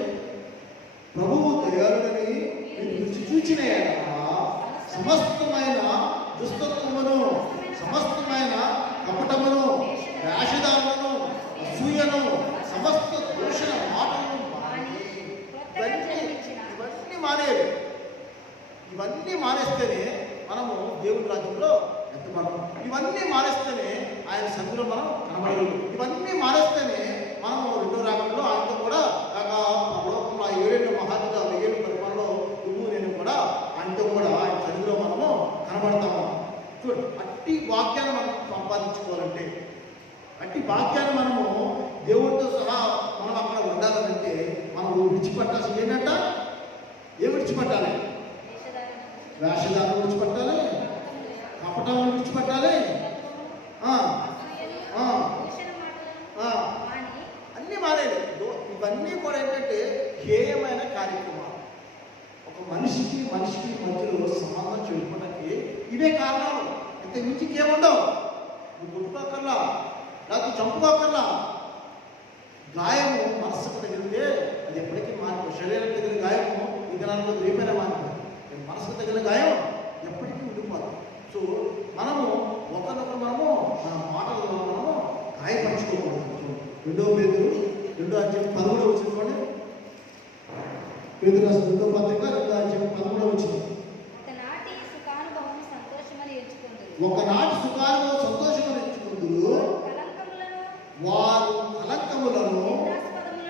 ప్రభువు దయాళుడని మీరు రుచి చూచిన సమస్తమైన దుష్టత్వమును, సమస్తమైన కపటమును, వేషధారణను, అసూయను, సమస్త దూషణ మాటలను ఇవన్నీ మానేయాలి. ఇవన్నీ మానేస్తేనే మనము దేవుని రాజ్యంలో ఎత్తపడతాం. ఇవన్నీ మానేస్తేనే ఆయన సన్నిధిలో మనం కనబడగలం. ఇవన్నీ మానేస్తేనే మనము రెండో రాగంలో ఆయనతో కూడా లోకంలో 7 మహాత్ముగా 1000 పరిపాలనలో నువ్వు నేను కూడా ఆయనతో కూడా ఆయన సన్నిధిలో మనము కనబడతాము. చూడు, అట్టి వాక్యాన్ని మనం సంపాదించుకోవాలంటే, అట్టి వాక్యాన్ని మనము దేవుడితో సహా మనం అక్కడ ఉండాలంటే మనం విడిచిపెట్టాల్సింది ఏంటంట? ఏం విడిచిపెట్టాలి? వేషధారణ విడిచిపెట్టాలి, కపటాలను విడిచిపెట్టాలి, అన్నీ మారేది. ఇవన్నీ కూడా ఏంటంటే హేయమైన కార్యక్రమాలు. ఒక మనిషికి మధ్యలో సంబంధం చెప్పుకోవడానికి ఇవే కారణాలు. ఇంత మించికి ఏముండవు. నువ్వు కొట్టుకోకల్లా, లేకపోతే చంపుకోకల్లా. గాయము మనస్సుకు తగిలితే అది ఎప్పటికీ మారిపోదు. శరీరం తగిలిన గాయము ఇక నాకు రేపైనా మారిపోదు. మనసుకు తగిలిన గాయం ఎప్పటికీ ఉండిపోదు. సో మనము ఒకరినొకరు మనము మన మాటలలో మనము గాయపరచుకోకూడదు. పేతురు 2:13 చూడండి. పేతురు రాసిన 2:13 ఒకనాటి సుఖానుభవం సంతోషమని ఎంచుకుందురు. వారు కలంకములను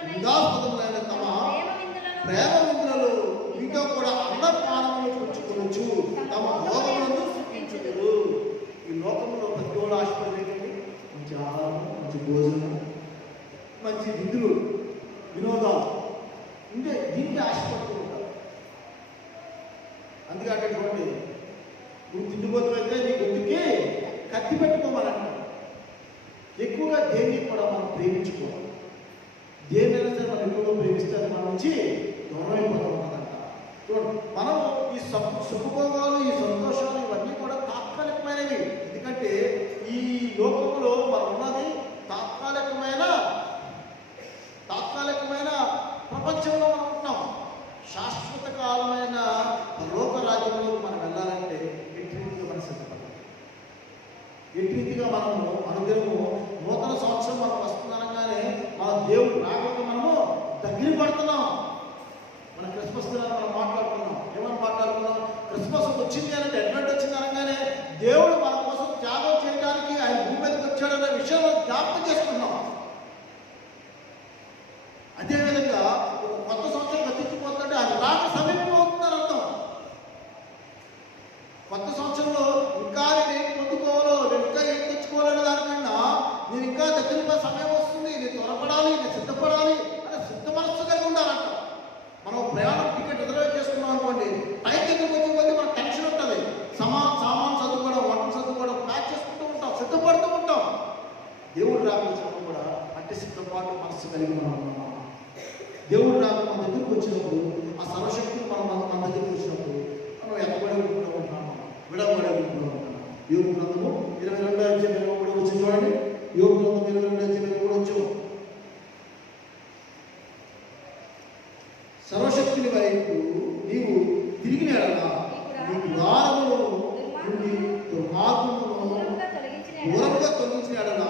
నిందాస్పదములైన తమ ప్రేమ విందులలో మీతో కూడా అన్నపానములు పుచ్చుకొనొచ్చు తమ భోగములను సుఖించుదురు. ఈ లోకంలో ప్రతి వాళ్ళు ఆశపడేటండి మంచి ఆహారం, మంచి భోజనం, మంచి విందులు, వినోదాలు అంటే దీనికి ఆశపడుతూ ఉంటారు. అందుకే అంటే చూడండి, నువ్వు తిండిపోతున్నైతే నీ గొంతుకి కత్తి పెట్టుకోవాలంట. ఎక్కువగా దేన్ని కూడా మనం ప్రేమించుకోవాలి. దేన్నైనా సరే మనం ఎక్కువగా ప్రేమిస్తే అది మన నుంచి దూరం అయిపోతూ ఉంటుందంట. చూడండి, మనం ఈ సుఖభోగాలు, ఈ సంతోషాలు ఇవన్నీ కూడా తాత్కాలికమైనవి. ఎందుకంటే ఈ లోకంలో మనం ఉన్నది తాత్కాలికమైన ప్రపంచంలో మనం ఉంటున్నాం. శాశ్వత కాలమైన లోక రాజ్యంలో మనం వెళ్ళాలంటే ఎట్టి రీతిగా మనం సిద్ధపడాలి. ఎట్టి రీతిగా మనము అనుదినము నూతన సంవత్సరం మనం వస్తుందనగానే మన దేవుడు రాకుండా మనము దగ్గర పడుతున్నాం. మన క్రిస్మస్ దినాన్ని మనం మాట్లాడుతున్నాం. ఏమని మాట్లాడుతున్నాం? క్రిస్మస్ వచ్చింది అంటే అడ్వెంట్ వచ్చింది అనగానే దేవుడు మన కోసం త్యాగం చేయడానికి ఆయన భూమి మీదకి వచ్చాడనే విషయం జ్ఞాపకం చేసుకుంటున్నాం. అదేవిధంగా ఒక కొత్త సంవత్సరం గతించిపోతుంటే అది రాక సమీపం అవుతుందని అర్థం. కొత్త సంవత్సరంలో ఇంకా నేను ఏం పొందుకోవాలో, నేను ఇంకా ఏం తెచ్చుకోవాలనే దానికన్నా నేను ఇంకా దగ్గర సమయం వస్తుంది, నేను త్వరపడాలి, నేను సిద్ధపడాలి అనే సిద్ధ మనస్సు కలిగి ఉండాలంట. మనం ప్రయాణం టికెట్ రిజర్వ్ చేసుకున్నాం అనుకోండి, టైం దగ్గరికి వచ్చే కొద్ది మనకు టెన్షన్ ఉంటుంది. సామాన్ చదువుకోవడం, వంటలు చదువుకోవడం, ప్యాక్ చేసుకుంటూ ఉంటాం, సిద్ధపడుతూ ఉంటాం. దేవుడు రాకపోయినప్పుడు కూడా అంటే సిద్ధపాటు మనస్సు కలిగి మనం ఉన్నాం. దేవుడు రాక మన దగ్గరికి వచ్చినప్పుడు ఆ సర్వశక్తులు మన దగ్గరికి వచ్చినప్పుడు మనం ఎక్కబడే గుంపులో ఉంటున్నాము, విడబడే గుంపులో ఉంటున్నాము. యోగు గ్రంథము 22:23 వచ్చి చూడండి. యోగు గ్రంథం 22:23 వచ్చు. సర్వశక్తుని వైపు నీవు తిరిగిన ఎడల నీ గుడారములో నుండి దుర్మార్గమును దూరంగా తొలగించిన ఎడల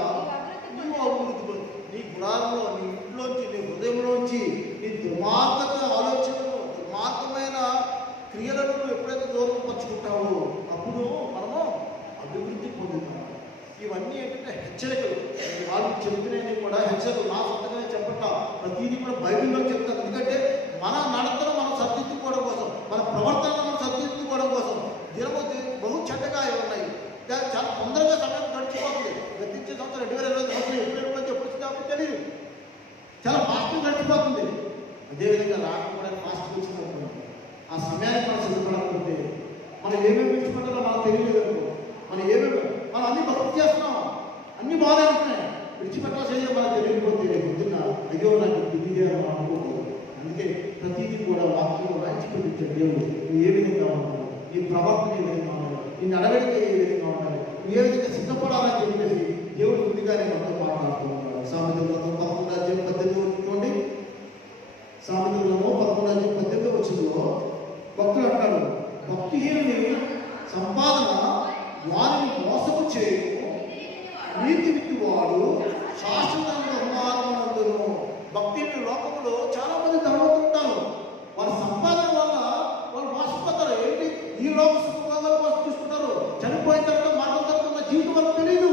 నీవు అభివృద్ధి పొందు. నీ గుడారంలో, నీ ఇంట్లోంచి, నీ హృదయంలోంచి నీ దుర్మార్గత ఆలోచనలు, దుర్మార్గమైన క్రియలను ఎప్పుడైతే దూరం పరుచుకుంటావో అప్పుడు మనము అభివృద్ధి పొందుతాము. ఇవన్నీ ఏంటంటే హెచ్చరికలు. వాళ్ళు చెప్తున్నాయని కూడా హెచ్చరికలు. నా సొంతంగానే చెప్పట ప్రతిదీ కూడా బైబిల్లో చెప్తాను. ఎందుకంటే మన నడతను మనం సరిదిద్దుకోవడం కోసం, మన ప్రవర్తనను మనం సరిదిద్దుకోవడం కోసం దినము బహు చెడ్డగా ఉన్నాయి. చాలా తొందరగా సమయం గడిచిపోతుంది. గతించే సంవత్సరం 2020 ఎప్పుడు వచ్చిందో తెలియదు. చాలా ఫాస్ట్గా గడిచిపోతుంది. అదేవిధంగా రాకపోవడానికి ఫాస్ట్గా వచ్చినప్పుడు ఆ సమయానికి మనం సిద్ధపడాలనుకుంటే మనం ఏమేమి విడిచిపెట్టాలో మనకు తెలియలేదు. మనం అన్ని భక్తి చేస్తున్నాం, అన్ని బాగానే ఉంటున్నాయి. విడిచిపెట్టాల్సి మనకు తెలియకపోతే పొద్దున్న అయ్యో నాకు తెలియదే అని మనం అనుకోకూడదు. అందుకే ప్రతిదీ కూడా వాక్యంలో రాయించి పెట్టించాడు దేవుడు. నువ్వు ఏ విధంగా ఉన్నావు, నీ ప్రవర్తన ఏ విధంగా ఉండాలి, నీ నడవడిక ఏ విధంగా ఉండాలి, నువ్వు ఏ విధంగా సిద్ధపడాలని చెప్పేసి దేవుడు ముందుగానే మనతో మాట్లాడుతూ ఉన్నాడు. సామెతల గ్రంథం 11:18 చూడండి. సామెతల గ్రంథం 11:18 వచ్చిందో భక్తులు అంటాడు, భక్తిహీనుని సంపాదన వారిని మోసపు చేయు, నీతి విత్తువాడు శాశ్వత బహుమానమునందును. భక్తిహీనుల లోకంలో చాలా మంది ధనవంతులు ఉంటారు. వారి సంపాదన వల్ల వాళ్ళు మోసపోతారు. ఏంటి ఈ లోక సుఖభోగాల కోసం చూసుకుంటారు. చనిపోయిన తర్వాత మరణం తర్వాత జీవితం వరకు తెలియదు.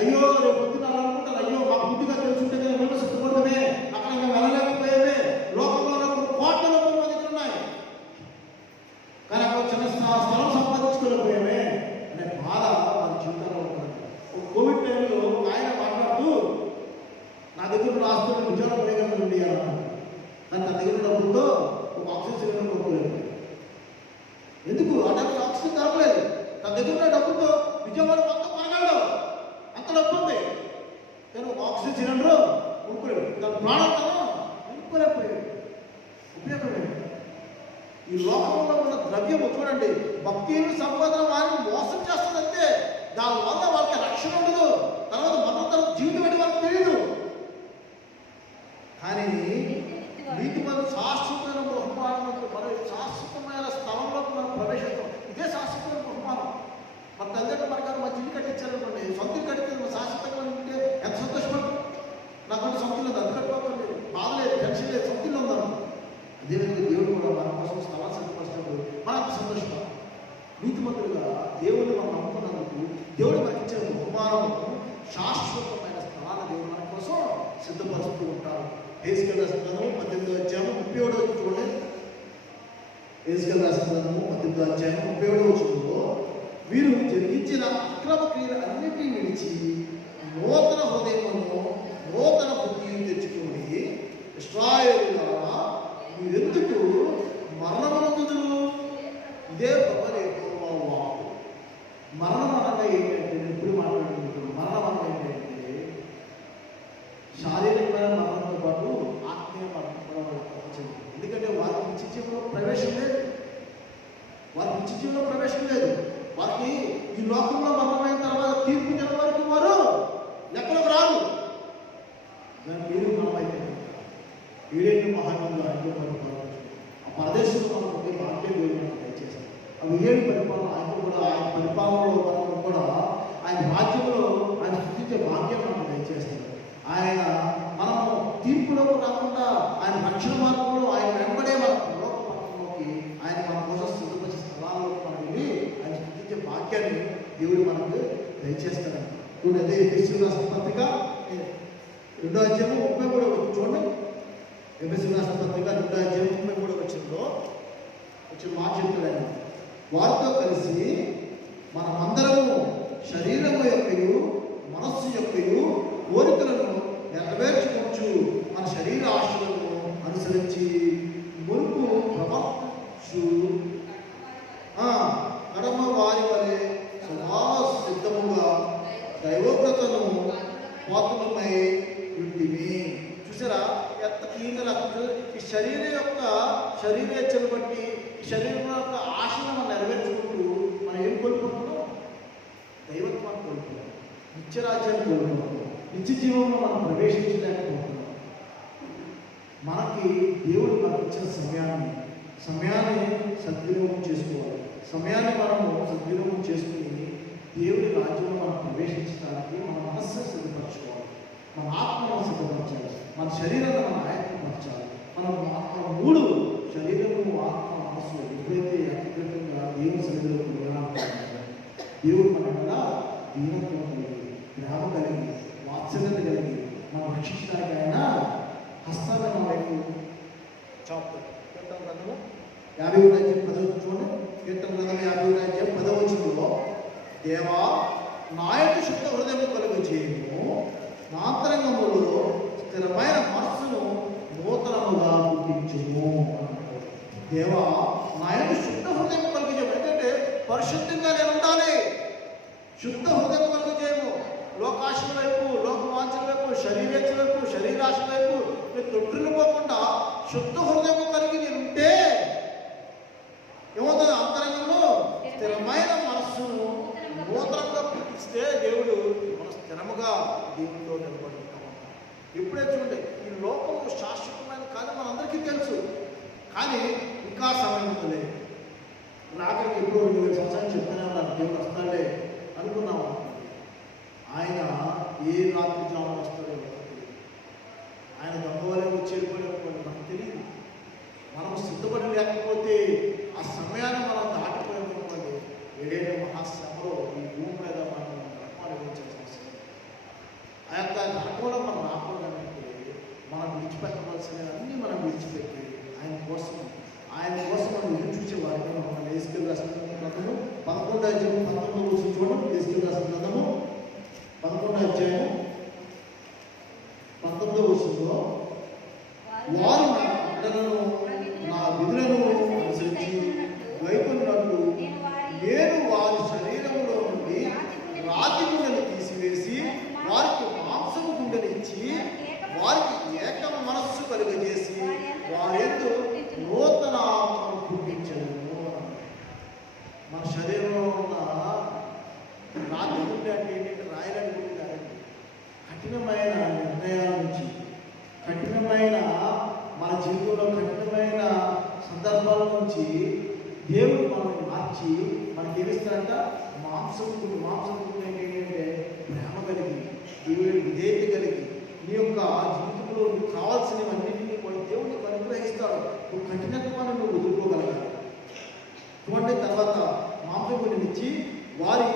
అయ్యో రేపు పొద్దున అలా అనుకుంటారు, అయ్యో మాకు ముందుగా తెలుసుంటే కదా మేము సిద్ధపడమే, అక్కడ మేము వెళ్ళలేకపోయేవే. లోకంలో కోట్ల రూపాయల మంది ఉన్నాయి, కానీ అక్కడ చిన్న స్థలం సంపాదించుకోలేకపోయామే అనే బాధ వారి జీవితంలో ఉంటుంది. కోవిడ్ టైంలో ఆయన మాట్లాడుతూ నా దగ్గర రాష్ట్రంలో విజయవాడ పడేగల నుండి అన్నాడు. కానీ నా దగ్గర డబ్బులతో ఒక ఆక్సిజన్ సిలిండర్ కొనుక్కోలేదు. ఎందుకు? ఆ డబ్బు ఆక్సిజన్ దొరకలేదు. నా దగ్గర ఉన్న డబ్బుతో విజయవాడ మొత్తం కొనగలడు, అంత డబ్బు ఉంది. కానీ ఒక ఆక్సిజన్ సిలిండర్ కొనుక్కోలేడు. దాని ప్రాణంతో కొనుక్కోలేకపోయాడు. ఉపయోగం ఈ లోకంలో ఉన్న ద్రవ్యము చూడండి, భక్తిని సంపాదన వారిని మోసం చేస్తుందంటే దానివల్ల వాళ్ళకి రక్షణ ఉండదు. తర్వాత మరణ తర్వాత జీవితం ఏంటి వాళ్ళకి తెలియదు. కానీ నీతి మనం శాశ్వతమైన బహుమానం, మన శాశ్వతమైన స్థలంలోకి మనం ప్రవేశిస్తాం. ఇదే శాశ్వతమైన బహుమానం. మన తల్లిదండ్రులు మనకు మంచి ఇల్లు కట్టించారనుకోండి, సొంత ఇల్లు కట్టించారు శాశ్వతంగా ఉంటే దేవుడు మనకిచ్చే బహుమానము శాశ్వతమైన స్థలాన్ని దేవుడు మన కోసం సిద్ధపరుస్తూ ఉంటారు. హెజ్కేలు రాసిన గ్రంథము 18వ అధ్యాయం 37వ వచనం చూడండి. హెజ్కేలు రాసిన గ్రంథము 18వ అధ్యాయం 37వ వచనంలో వీరు జరిగించిన అక్రమ క్రియలు అన్నిటినీ విడిచి నూతన హృదయమును నూతన బుద్ధిని తెచ్చుకొని ఇశ్రాయేలులారా మీరెందుకు మరణమనందుదురు? ఇదే వాకు. మరణం అనగా ఏంటంటే, ఎప్పుడు మాట్లాడుకుంటున్నాం, మరణం అనగా ఏంటంటే శారీరకమైన మరణంతో పాటు ఆత్మీయ మరణం కూడా వచ్చింది. ఎందుకంటే వారికి నిత్య జీవంలో ప్రవేశం లేదు. వారికి నిత్య జీవంలో ప్రవేశం లేదు. వారికి ఈ లోకంలో మరణమైన తర్వాత తీర్పు దినం వరకు వారు లెక్కలకు రారు. దాని పేరు మనమైతే ఏడేళ్ళు మహానంలో ఆయన పరిపాలన ఆ ప్రదేశంలో మనం ఉండే భాగ్యం మనకు దయచేస్తాం. అవి 7 పరిపాలన ఆయన కూడా, ఆయన పరిపాలనలో మనం కూడా ఆయన రాజ్యంలో ఆయన సృష్టించే భాగ్యం మనకు దయచేస్తారు. ఆయన మనము తీర్పులోకి రాకుండా ఆయన రక్షణ మార్గంలో ఆయన వెంబడే మన లోక పట్టణంలోకి ఆయన మన కోసం సిద్ధపరిచే స్థలాల్లో మనం వెళ్ళి ఆయన సృష్టించే భాగ్యాన్ని దేవుడు మనకు దయచేస్తాడు. అదే ఎఫెసీయులకు రాసిన పత్రిక 2వ అధ్యాయం 33వ వచనం చూడండి. ఎఫెసీయులకు రాసిన పత్రిక 2వ అధ్యాయం 33వ వచనంలో వచ్చిన మాట చెప్తాడు. వారితో కలిసి మనమందరము శరీరము యొక్కయు మనస్సు యొక్కయు కోరికలను నెరవేర్చుకోవచ్చు మన శరీర ఆశలను అనుసరించి మునుపు ప్రవర్తించు కడమ వారి వలె స్వభావ సిద్ధముగా దైవవ్రతను పాత్రమై ఉంటిమి. చూసారా ఎంత క్లీన్గా ఈ శరీరేచ్ఛను బట్టి ఈ శరీరం యొక్క ఆశను మనం నెరవేర్చుకుంటూ మనం ఏం కోల్పోతున్నాం? దైవత్వాన్ని కోల్పోతున్నాం, నిత్యరాజ్యాన్ని కోల్పోతున్నాం, నిత్య జీవంలో మనం ప్రవేశించలేకపోతున్నాం. మనకి దేవుడు మనకు ఇచ్చిన సమయాన్ని సద్వినియోగం చేసుకోవాలి. సమయాన్ని మనము సద్వినియోగం చేసుకుని దేవుడి రాజ్యంలో మనం ప్రవేశించడానికి మన మనస్సును సిద్ధపరచుకోవాలి, మన ఆత్మను సిద్ధపరచాలి, మన శరీరాన్ని మనం ఆయత్తపరచాలి. మనం 3 శరీరము, ఆత్మ, మనస్సు ఎప్పుడైతే ఏకీకృతంగా దేవుని సన్నిధిలో దేవుడు మన వల్ల దీనత్వం కలిగి, ప్రేమ కలిగి, వాత్సల్యత కలిగి మనం రక్షించడానికి ఆయన హస్తాన్ని మన వైపు చాపుతాడు. కీర్తన గ్రంథము 50వ అధ్యాయం 10వ వచనం చూడండి. కీర్తన గ్రంథం 50వ అధ్యాయం 10వ వచనంలో దేవా నా యొక్క శుద్ధ హృదయం కలుగు చేయము, నా అంతరంగములో స్థిరమైన మనస్సును నూతనముగా పుట్టించుము. దేవా నా యొక్క శుద్ధ హృదయం కలుగు చేయము. ఎందుకంటే పరిశుద్ధంగా నేను ఉండాలి. శుద్ధ హృదయం కలుగు చేయము. లోకాశల వైపు, లోకవాంఛల వైపు, శరీరేచ్ఛ వైపు, శరీరాశ వైపు నేను తొట్టిల్లిపోకుండా శుద్ధ హృదయం కలిగి నేను ఉంటే ఏమవుతుంది? అంతరంగంలో స్థిరమైన మనస్సును నూతనంగా పుట్టిస్తే దేవుడు మన స్థిరముగా దేవుడిలో నిలబడుతాం. ఎప్పుడే చూడండి, ఈ లోకము శాశ్వతమైన కాదు మనందరికీ తెలుసు. కానీ ఇంకా సమయం ఉందిలే, రాకరికి ఎప్పుడు 2000 సంవత్సరాలు చెప్తూనే ఉన్నారు దేవుడు వస్తాడే అనుకున్నాము. ఆయన ఏ రాత్రి జామున వస్తాడో ఆయన దొంగవలే వచ్చేపోయినప్పుడు మనకు తెలియదు. మనం సిద్ధపడి లేకపోతే ఆ సమయాన్ని మనం దాటిపోయినటువంటి ఏడేళ్ళ మహాశ్రమలో ఈ భూమి మీద మనం అనుభవించాల్సిన అవసరం. ఆ యొక్క దాటంలో మనం రాకూడదంటే మనం విడిచిపెట్టవలసినవన్నీ మనం విడిచిపెట్టి ఆయన కోసం మనం ఎదురు చూసే వారిని మనం హెజ్కేలు రాసిన గ్రంథము 11వ అధ్యాయం 19వ వచనం చూడండి. హెజ్కేలు రాసిన గ్రంథము 11వ అధ్యాయం 19వ వచనంలో వారు నా ఆజ్ఞలను నా విధులను అనుసరించి వైపున్నట్టు నేను వారి శరీరంలో నుండి రాతి గుండెలు తీసివేసి వారికి మాంసము గుండెలు ఇచ్చి వారికి ఏక మనస్సు కలుగజేసి వారెందు నూతన ఆత్మను పుట్టించను. మన శరీరంలో ఉన్న రాతి గుండె అంటే ఏంటంటే రాయలని గుండె కాదండి. కఠినమైన నిర్ణయాల నుంచి, కఠినమైన మన జీవితంలో కఠినమైన సందర్భాల నుంచి దేవుడు మనల్ని మార్చి మనకి ఏమిస్తాడంట? మాంసం ఏంటంటే ప్రేమ కలిగి, దేవుడి విధేయత కలిగి, నీ యొక్క జీవితంలో నీకు కావాల్సినవన్నింటినీ కూడా దేవుడిని అనుగ్రహిస్తాడు. నువ్వు కఠినత్వాన్ని నువ్వు వదులుకోగలగాలి. చూడండి, తర్వాత మాంసం గురించి వారి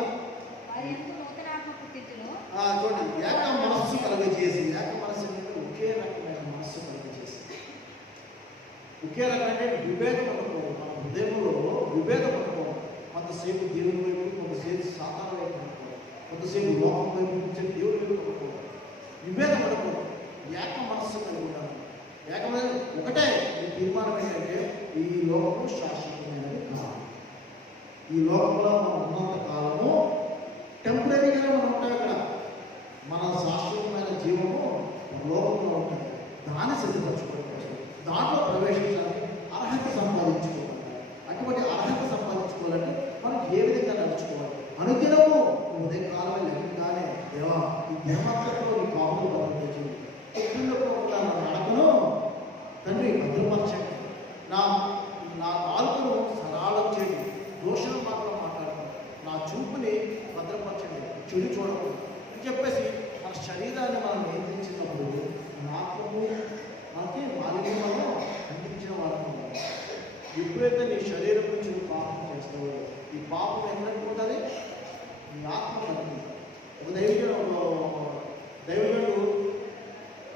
ఒకే రకమైన విభేదం అనుకోవడం, మన హృదయంలో విభేదం అనుకోవడం. కొంతసేపు దేవుని వైపు, కొంతసేపు సాతాను వైపు అనుకోవడం, కొంతసేపు లోకం వైపు, కొంచెం దేవుని వైపు అనుకోవడం, విభేదం అనుకోవడం. ఏక మనస్సు కలిగి ఉండాలి. ఏకమైన ఒకటే ఈ తీర్మానం ఏంటంటే ఈ లోకము శాశ్వతమైనది కాదు. ఈ లోకంలో మనం ఉన్నంత కాలము టెంపరీగానే మనం ఉంటాం. ఇక్కడ మన శాశ్వతమైన జీవము లోకంలో ఉంటుంది. దాన్ని సిద్ధపరచుకోవచ్చు, దాంట్లో ప్రవేశించాలని అర్హత సంపాదించుకోవాలి. అటువంటి అర్హత సంపాదించుకోవాలంటే మనం ఏ విధంగా నడుచుకోవాలి? అనుదినము ఉదయకాలమే లేకుండానే దేవా ఈ దేవతలో నీ పాపలు భద్రపరచండి, ఎప్పుడులో నడకను తండ్రి భద్రపరచండి, నా నాలుకను సరళం చేయండి, దోషులు మాత్రం మాట్లాడకండి, నా చూపుని భద్రపరచండి, చెడు చూడకూడదు అని చెప్పేసి మన శరీరాన్ని మనం నియంత్రించినప్పుడు నాకము మనకి మాలిన్యంలో అందించిన వారు. ఎప్పుడైతే నీ శరీరం నుంచి పాపం చేస్తావో ఈ పాపం ఎక్కడికి నీ ఆత్మ కలిగింది. ఒక దైవజనుడు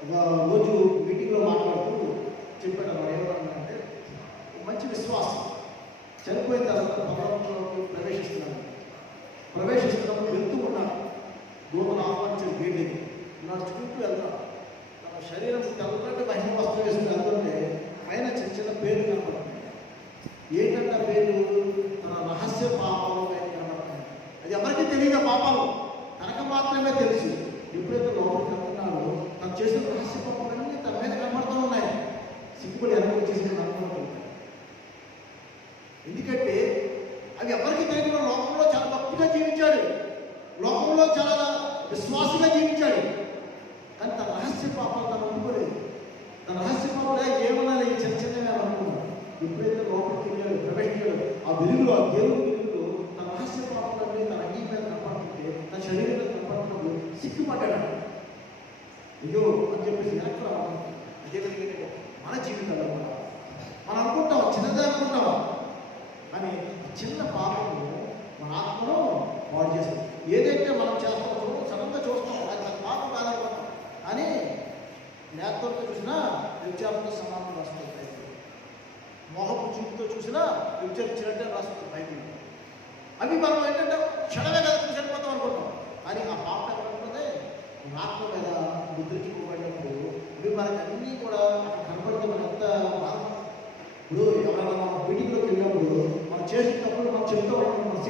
ఒక రోజు మీటింగ్లో మాట్లాడుతూ చెప్పాడు. వాడు ఏమన్నాడంటే మంచి విశ్వాసం చనిపోయిన తర్వాత పరలోకంలోకి ప్రవేశిస్తున్నప్పుడు వెళ్తూ ఉన్నాడు. దూతను ఆహ్వానించిన వీడిని నడుచుకుంటూ వెళ్తాడు. తన శరీరం తెల్లటి మహిమ వస్త్రం వేసుకుని వెళ్తుంటే పైన చిన్న చిన్న పేర్లు కనపడుతుంది. ఏంటంటే పేర్లు తన రహస్య పాపాలు కనపడుతుంది. అది ఎవరికి తెలియదు. పాపాలు తనకు మాత్రమే తెలుసు. ఎప్పుడైతే లోపలికి వెళ్తున్నాడో తను చేసిన రహస్య పాపాలన్నీ తన మీద కనబడుతూ ఉన్నాయి. సిగ్గుపడి అనుభవం చేసిన అనుకుంటున్నాయి. ఎందుకంటే అవి ఎవరికి తెలియదు. లోకంలో చాలా భక్తిగా జీవించాడు, లోకంలో చాలా విశ్వాసంగా జీవించాడు. కానీ తన రహస్య పాపాలు తను అనుకోలేదు. తన రహస్య పాపాలు ఏమన్నా చిన్న చిన్నగా అనుకున్నాడు. ఎప్పుడైతే లోపలికి వెళ్ళాడు, ప్రవేశించాడు, ఆ వెలుగులో ఆ దేవుని వెలుగులో తన రహస్య పాపాలన్నీ తన అంగీ మీద కనపడుతుంటే, తన శరీరం మీద కనపడుతున్నప్పుడు సిగ్గుపడ్డాడు. అయ్యో అని చెప్పేసి వెనక్కి రావడం. అదేవిధంగా మన జీవితంలో కూడా మనం అనుకుంటాం, చిన్నదే అనుకుంటాం, కానీ చిన్న పాపము మన ఆత్మను పాడు చేస్తాం. ఏదైతే మనం చేస్తామో సడన్గా చూస్తాం, అది మన పాపం కాదనుకుంటాం. కానీ నేత్రంతో చూసినా వ్యభిచారంతో సమానం రాస్తుంది. మోహపు చూపుతో చూసినా వ్యభిచరించినట్టే రాస్తుంది బైబిల్. అవి మనం ఏంటంటే క్షణమే కదా చనిపోతాం అనుకుంటాం. కానీ ఆ పాపం ఎక్కడంటే మన ఆత్మ మీద ముద్రించుకోబడినప్పుడు ఇవి మనకి అన్నీ కూడా కనపడితే మనం ఎంత బాధ. ఇప్పుడు ఎవరైనా మనం మీటింగ్లోకి వెళ్ళినప్పుడు మనం చేసేటప్పుడు మనం చెప్తూ ఉంటాం, మనం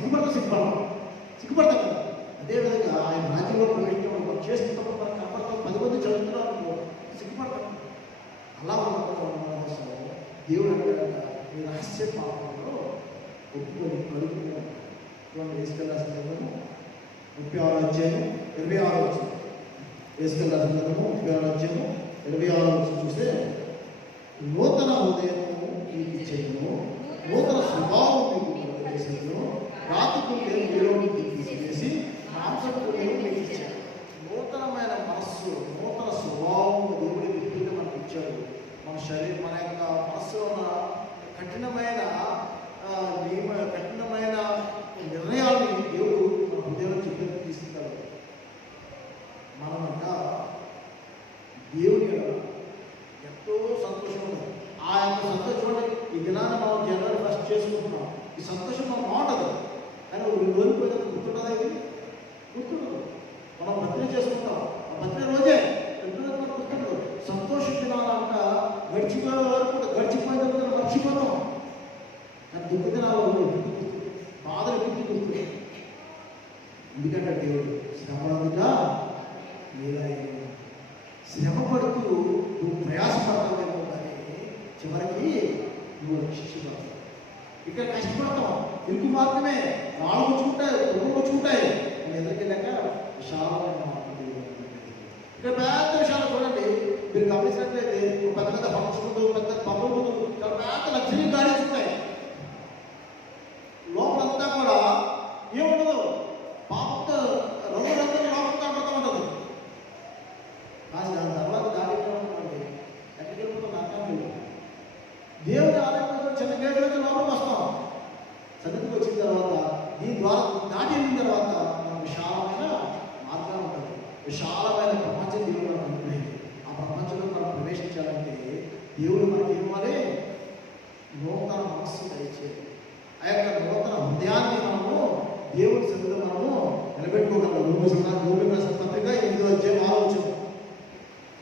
సిగ్గుపడతాం కదా. అదేవిధంగా ఆయన రాజ్యంలో ప్రవేశించినప్పుడు మనం చేస్తున్నప్పుడు మనం కనపడతాం, 10 మంది చదువుతున్నారు, సిగ్గుపడతాం. అలా మనం దేవుడు అంటే ఈ రహస్య పాపంలో ఒప్పుకొని కడుగుతున్నాడు. వేసుకెళ్ళాల్సిన 36 అధ్యాయం 26 వచ్చింది. వేసుకెళ్ళాల్సిన 36 అధ్యాయం 26 వచ్చి చూస్తే నూతన హృదయము మీకు ఇచ్చేయను, నూతన స్వభావం మీకు చేసేను, రాత్రికి ఏదో మీకు తీసివేసి మాంసపు మీకు ఇచ్చాను. నూతనమైన మనస్సు, నూతన స్వభావం దేవుడి వ్యక్తిగా మనకు ఇచ్చాడు. మన శరీరం, మన యొక్క మనస్సులో ఉన్న కఠినమైన నిర్ణయాన్ని దేవుడు మన హృదయంలో చెప్పి తీసుకుంటాడు. మనమంట దేవుని ఎంతో సంతోషం ఉంది. ఆ యొక్క సంతోషం ఈ దినాన్ని మనం జనవరి 1 చేసుకుంటున్నాం. ఈ సంతోషం మనం బాగుంటుంది. కానీ ఓడిపోయిన గుర్తుంటుందా? ఇది గుర్తుండదు. మనం బర్త్డే చేసుకుంటాం, ఆ బర్త్డే రోజే గుర్తుండదు. సంతోష దినాలంట గడిచిపోయే వరకు గడిచిపోయిన తర్వాత మర్చిపోతాం. కానీ దుఃఖ దినాలు బాధలు గుర్తుంది. ఎందుకంటే దేవుడు శ్రమగా లేదా శ్రమ పడుతూ నువ్వు ప్రయాసపడతావేమో, కానీ చివరికి నువ్వు రక్షించబడతావు. ఇక్కడ కష్టపడతాం, ఇరుకు మార్గమే, రాళ్ళు వచ్చుకుంటాయి, తొమ్మిది వచ్చుకుంటాయి. నేను ఎదురుకెళ్ళాక విశాలమైన మార్గం. ఇక్కడ పెద్ద విషయాలు చూడండి, మీరు గమనించినట్లయితే పెద్ద పెద్ద హౌస్ ముందు, పెద్ద పబ్బుల ముందు చాలా పెద్ద లగ్జరీ గాడీస్ ఉంటాయి. లోపలంతా కూడా ఏముండదు, పాపంతో రంగురంగుల లోపల కనపడుతూ ఉంటుంది. కానీ దాని తర్వాత గాడి ఎక్కడికి వెళ్ళిపోతాం నాకు దేవుని ఆలయంలో చిన్న గేట్లతో లోపలికి వస్తాం. సన్నిధికి వచ్చిన తర్వాత దీని ద్వారా దాటి వెళ్ళిన తర్వాత మనం విశాలమైన మార్గాలు ఉంటుంది. విశాలమైన ప్రపంచం దేవుడు మనకు ఉంటుంది. ఆ ప్రపంచంలో మనం ప్రవేశించాలంటే దేవుడు మనకి ఇవ్వాలి హృదయాన్ని మనము దేవుని సన్నిధిలో మనము నిలబెట్టుకోగలం. రోమిలకు రాసిన పత్రిక 8వ అధ్యాయం 6వ వచనం.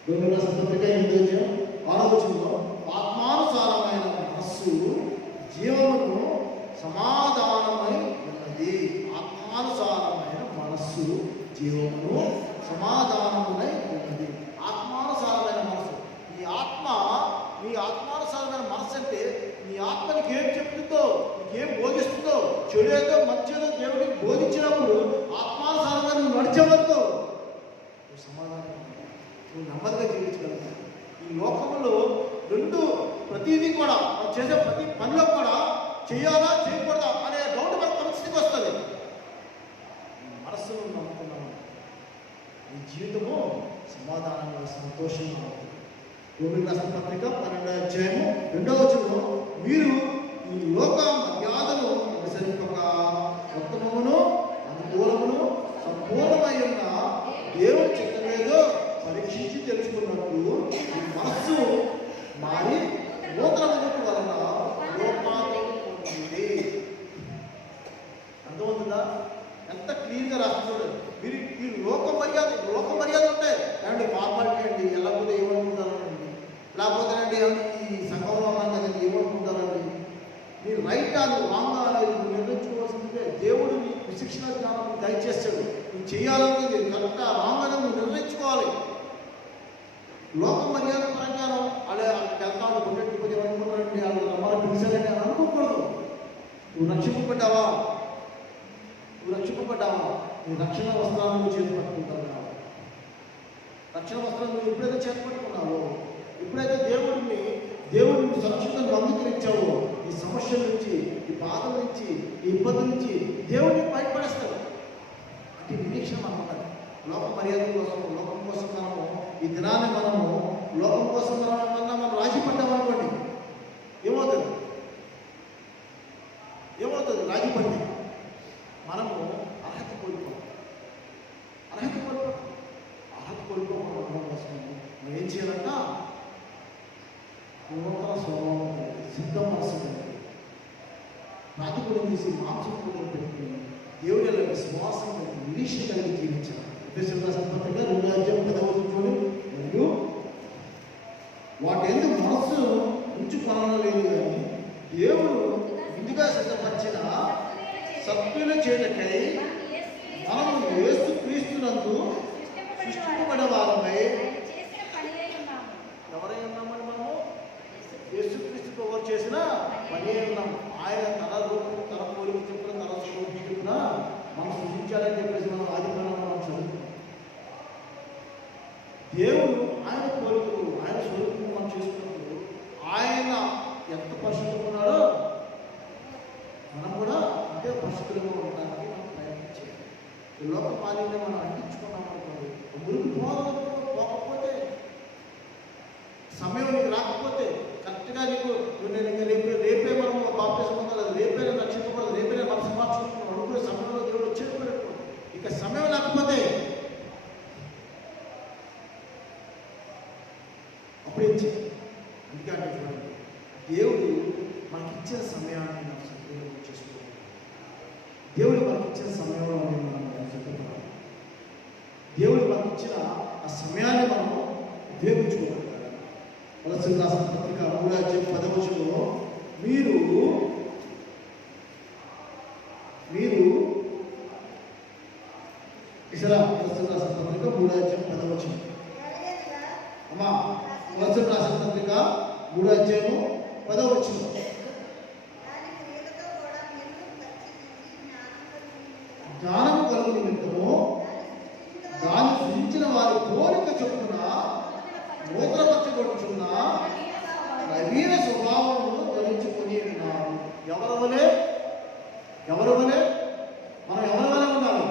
రోమిలకు రాసిన పత్రిక 8వ అధ్యాయం 6వ వచనంలో ఆత్మానుసారమైన మనస్సు జీవమును సమాధానమై ఉన్నది. ఆత్మానుసారమైన మనస్సు జీవమును సమాధానమునై ఉన్నది. ఆత్మానుసారమైన మనస్సు. నీ ఆత్మానుసారమైన మనస్సు అంటే నీ ఆత్మ నీకు ఏం చెప్తుందో, నీకేం బోధిస్తుందో, చెడు ఏదో మంచిదో దేవుడికి బోధించినప్పుడు ఆత్మానుసారంగా నువ్వు నడిచేవద్దు, నువ్వు సమాధానం, నువ్వు నెమ్మదిగా జీవించగలుగుతావు. ఈ లోకంలో ప్రతిదీ కూడా మనం చేసే ప్రతి పనిలో కూడా చేయాలా చేయకూడదా అనే డౌట్ మన పరిస్థితికి వస్తుంది. మనస్సును నమ్ముకున్నాము, నీ జీవితము సమాధానంగా సంతోషంగా ఉంటుంది. రోమిలకు రాసిన పత్రిక 12వ అధ్యాయము 2వ వచనంలో మీరు ఈ లోక మర్యాదను అనుసరింపక ఉత్తమమును అనుకూలమును సంపూర్ణమై ఉన్న దేవుని చిత్తమేదో పరీక్షించి తెలుసుకున్నట్టు ఈ మనస్సు మారి నూతన మనకు వలన లోపాతం ఉంటుంది. అర్థమవుతుందా? ఎంత క్లియర్గా రాస్తున్నాడు. మీరు ఈ లోక మర్యాద ఉంటాయి అండి, ఫార్మాలిటీ అండి, ఎలాగోతే ఏమనుకుంటారండి, లేకపోతే అండి ఈ సంఘంలో ఉన్నాం కదండి ఏమనుకుంటారండి. నీ రైట్ అని రాంగ్ అనేది నువ్వు నిర్ణయించుకోవాల్సిందే. దేవుడు నీ విశిక్షణ జ్ఞానం దయచేస్తాడు. నువ్వు చేయాలనేది కరెక్టా రాంగ్ అనేది నువ్వు నిర్ణయించుకోవాలి. లోక మర్యాద ప్రకారం అలా వెళ్తాను కొట్టేటిపోతే ఏమనుకుంటారండి, వాళ్ళు రమ్మని పిలిచారండి అని అనుకోకూడదు. నువ్వు రక్షింపబడ్డావా, నీ రక్షణ వస్త్రాలను నువ్వు చేతి పట్టుకుంటావు. రక్షణ వస్త్రాలు నువ్వు ఎప్పుడైతే చేతి పట్టుకున్నావో, ఎప్పుడైతే దేవుడిని సురక్షితంగా అంగీకరించావో, ఈ సమస్యల నుంచి, ఈ బాధల నుంచి, ఈ ఇబ్బందుల నుంచి దేవుడిని బయటపడేస్తాడు. అంటే నిరీక్షణ మనకు లోక మర్యాద కోసం, లోకం కోసం మనము ఈ దినాన్ని లోకం కోసం మనం రాజీ పడ్డామనుకోండి, ఏమవుతుంది? రాజీ పడితే మనము అర్హత కోల్పోవడం కోసం మనం ఏం చేయాలంట? నూతన స్వభావం, సిద్ధ మనసు, ప్రాతిపూర్యం తీసి మాంసం కూడా పెట్టుకుని దేవుడి విశ్వాసం నిరీక్షణ కలిగి జీవించాలి. పత్రిక 2వ అధ్యాయం 10వ వచనం మరియు వాటి ఎందుకు మనస్సు ఉంచుకొనలేదు కానీ దేవుడు ముందుగా సిద్ధపరిచిన సత్క్రియలు చేయటకై మనము యేసు క్రీస్తునందు సృష్టింపబడిన వారమై ఎవరై ఉన్నామని మనము యేసు క్రీస్తుతో వారు చేసిన పని అయి ఉన్నాము. ఆయన తన రూపం, తన పోలిక చెప్పున, తన స్వరూపం చెప్పున మనం సృష్టించాలని చెప్పేసి మనం ఆదికాలంలో మనం చదువుతున్నాం. దేవుడు ఆయన పోలికలు, ఆయన స్వరూపం మనం చేసుకున్నప్పుడు ఆయన ఎంత పరిశుద్ధంగా ఉన్నాడో మనం కూడా అంతే పరిశుద్ధంగా ఉండడానికి మనం ప్రయత్నం చేయాలి. ఈ లోక పాలన మనం అంటించుకున్నాం అనుకోండి, మురికి పోకపోతే, సమయం నీకు రాకపోతే, కరెక్ట్గా రేపే మనం బాప్తిజం పొందాలి, రేపే రక్షించకూడదు, రేపే మనసు మార్చుకుంటున్నాం అనుకునే సమయంలో దేవుడు వచ్చేటప్పుడు ఇక సమయం లేకపోతే అప్పుడేం చేయాలి? ఎందుకంటే చూడండి, దేవుడు మనకిచ్చిన సమయాన్ని మనం సద్వినియోగం చేసుకోవాలి. దేవుడు మనకిచ్చిన సమయంలో మనం సిద్ధపడాలి. దేవుడు మనకిచ్చిన ఆ సమయాన్ని మనం ఉపయోగించుకోవాలి. కొలస్సీయులకు రాసిన పత్రిక 3వ అధ్యాయం 10వ వచనంలో మీరు కొలస్సీయులకు రాసిన పత్రిక 3వ అధ్యాయం 10వ వచనం. అమ్మా, కొలస్సీయులకు రాసిన పత్రిక 3వ అధ్యాయం 10వ వచనం. జ్ఞానము కలుగు నిమిత్తము దాన్ని సృజించిన వారి కోరిక చొప్పున నూతనపరచబడుచున్న నవీన స్వభావమును ధరించుకొని ఉన్నారు. ఎవరి వలె మనం ఎవరి వలె ఉండాలి?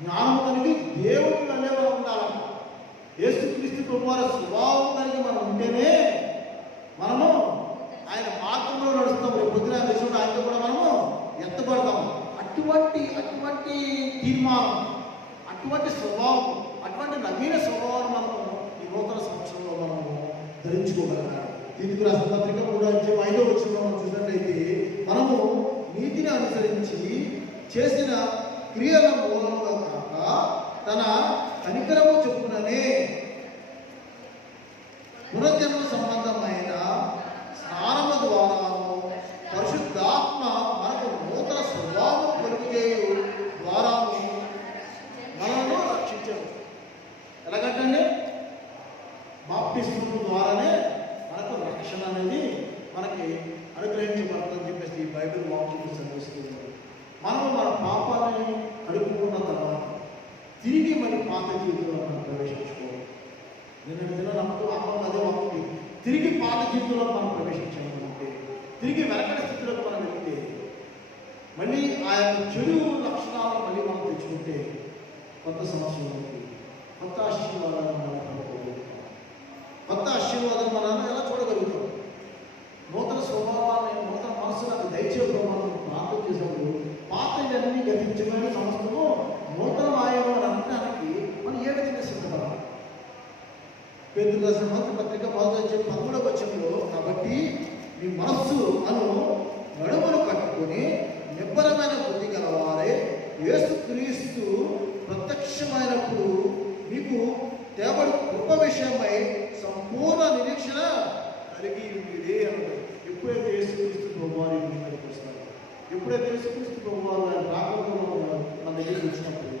జ్ఞానం కలిగి దేవుని వలె మనం ఉండాలంట. యేసుక్రీస్తు ప్రభువారి స్వభావం కలిగి మనం ఉంటేనే మనము ఆయన మార్గంలో నడుస్తాం. రేపు పొద్దున విషయంలో ఆయనతో కూడా మనము ఎత్తబడతాము. అటువంటి తీర్మానం, అటువంటి స్వభావం, అటువంటి నవీన స్వభావాన్ని మనము ఈ నూతన సంవత్సరంలో మనము ధరించుకోగలగాలి. తీతుకు రాసిన పత్రిక 3:5 మనం చూసినట్లయితే మనము నీతిని అనుసరించి చేసిన క్రియల మూలముగా కాక తన కనికరము చొప్పుననే పునర్జన్మ సంబంధమైన స్నానము ద్వారాను పరిశుద్ధాత్మ మనకు నూతన స్వభావం కలుగజేయు ద్వారాను మనను రక్షించరు. ఎలాగంటే బాప్తిస్మము ద్వారానే మనకు రక్షణ అనేది మనకి అనుగ్రహించబడుతుందని చెప్పేసి బైబిల్ వాక్యం చదివిస్తుంది. మనం మన పాపాలని కడుపుకున్న తర్వాత తిరిగి మన పాత జీవితంలో మనం ప్రవేశించుకోవాలి. నిన్న నమ్మకం అమ్మ అదే వాక్యం, తిరిగి పాత జీవితంలో మనం ప్రవేశించామంటే, తిరిగి వెనకటి స్థితిలోకి మనం వెళ్తే, మళ్ళీ ఆ యొక్క చెడు లక్షణాలను మళ్ళీ మనం తెచ్చుకుంటే కొత్త సంవత్సరంలోకి కొత్త ఆశీర్వాదాలను మనం పొందగలుగుతాం. కొత్త ఆశీర్వాదాలు మనం ఎలా చూడగలుగుతాం? నూతన స్వభావాన్ని, నూతన మనసు నాకు దయచేయడం మనం ప్రార్థన చేసినప్పుడు పాతలన్నీ గతించమని సంవత్సరము నూతన ఆయము అని అనడానికి మనం ఏ విధంగా సిద్ధపడాలి? పేతురు రాసిన మొదటి పత్రిక 13వ కాబట్టి మీ మనస్సు అను నడుమును కట్టుకొని నిబ్బరమైన బుద్ధి గలవారే యేసుక్రీస్తు ప్రత్యక్షమైనప్పుడు మీకు తేబడి కృప విషయమై సంపూర్ణ నిరీక్షణ కలిగి ఉండేదే అన్నది. ఎప్పుడైతే యేసుక్రీస్తు ప్రభువారు ఇంటికి వస్తారు, ఎప్పుడైతే యేసుక్రీస్తు ప్రభువారు రాకడంలో మన దగ్గరికి వచ్చినప్పుడు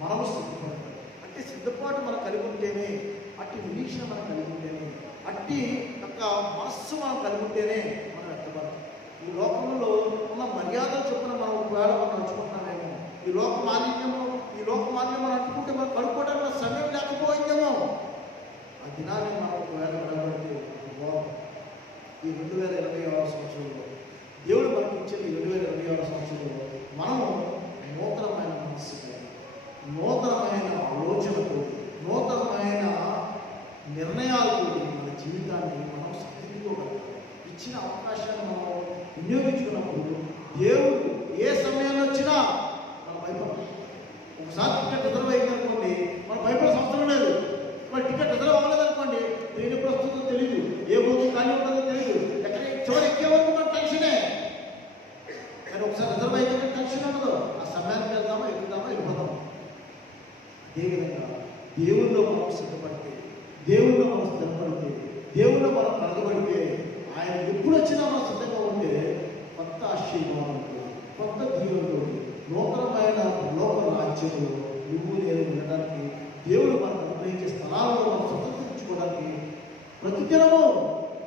మనము సిద్ధపడతాం. అంటే సిద్ధపాటు మనం కలిగి ఉంటేనే, అట్టి నిరీక్షణ మనం కలిగి ఉంటేనే, అట్టి యొక్క మనస్సు మనం కలిగి ఉంటేనే మనం ఎత్తపడతాం. ఈ లోకంలో ఉన్న మర్యాదలు చొప్పున మనం ఒకవేళ మనం నడుచుకుంటున్నామేమో, ఈ లోక మాలిన్యము మనం అనుకుంటే మనం కడుక్కోవడానికి సమయం లేకపోయిందేమో, ఆ దినాన్ని మనం ఒకవేళ నిలబడితే ఈ 2026 సంవత్సరంలో దేవుడు మనకి ఇచ్చిన 2026 సంవత్సరంలో మనము నూతనమైన మనస్సుతో, నూతనమైన ఆలోచనతో, నూతనమైన నిర్ణయాలతో మన జీవితాన్ని మనం సరిదిద్దుకోగలుగుతాం. ఇచ్చిన అవకాశాన్ని మనం వినియోగించుకున్నప్పుడు దేవుడు ఏ సమయంలో వచ్చినా మనం భయపడతాం. ఒకసారి టికెట్ రిజర్వ్ అయిందనుకోండి, మనం భయపడే అవసరం లేదు. మరి టికెట్ రిజర్వ్ అవ్వలేదనుకోండి, ట్రైన్ ఎప్పుడు వస్తుందో తెలియదు, ఏ బోధు ఖాళీ ఉంటుందో తెలియదు, ఎక్కడ చివరి ఎక్కే వరకు మనం టెన్షనే. కానీ ఒకసారి రిజర్వ్ అయితే టెన్షన్ ఉండదు. ఆ సమయానికి వెళ్దామా, ఎక్కుదామా, వెళ్ళిపోదామా. అదేవిధంగా దేవుల్లో మనం సిద్ధపడితే, దేవుల్లో మనం స్థిరపడితే, దేవుల్లో మనం కలగబడితే, ఆయన ఎప్పుడు వచ్చినా మనం సిద్ధంగా ఉంటే కొత్త ఆశీర్వాదంతో, కొత్త దీవులతో, నూతనమైన లోక రాజ్యంలో నువ్వు నేను ఉండడానికి, దేవుడు మనకు అనుగ్రహించే స్థలాలను మనం స్వతంత్రించుకోవడానికి ప్రతిదినము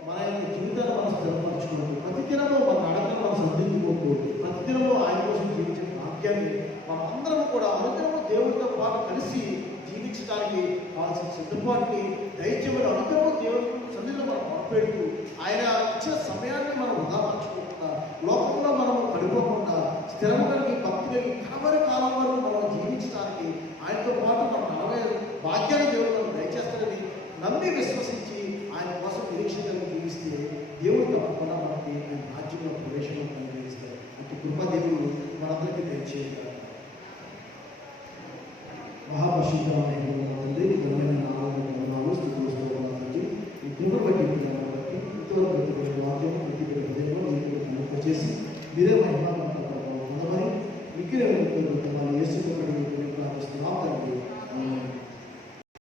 మన యొక్క జీవితాన్ని మనం స్థిరపరచుకోవడం, ప్రతిదినము మన నడకను మనం సరిదిద్దుకోవద్దు, ప్రతిదినము ఆయన కోసం జీవించే భాగ్యాన్ని మనం అందరం కూడా అనుదినము దేవుడితో పాటు కలిసి జీవించడానికి కావాల్సిన సిద్ధపాటుని దైత్యమైన అనుగ్రహం దేవుడి సన్నిధిలో మనం మొదలుపెడుతూ, ఆయన ఇచ్చిన సమయాన్ని మనం వృధాపరచుకోకుండా, లోకంలో మనం పడిపోకుండా, స్థిరం కలిగి భక్తి కలిగి కడవరి కాలం వరకు మనం జీవించడానికి ఆయనతో పాటు మనం నలభై భాగ్యాన్ని దేవుడు మనం దయచేస్తారని నమ్మి విశ్వసించి ఆయన కోసం నిరీక్షణ కలిగి జీవిస్తే దేవుడు తప్పకుండా మనకి ఆయన రాజ్యంలో ప్రవేశంలో అనుగ్రహిస్తారు. అంటే కృప దేవుడు మనందరికీ దయచేయాలి. మహాపరిశుద్ధమైన తండ్రి, ఘనమైన నామములో స్తుతులు స్తోత్రాలు. ఈ కృప బట్టి బట్టి ఇంతవరకు వాక్యం హృదయంలో చేసి మీరే మహిమ పొందమని విక్రయం యేసు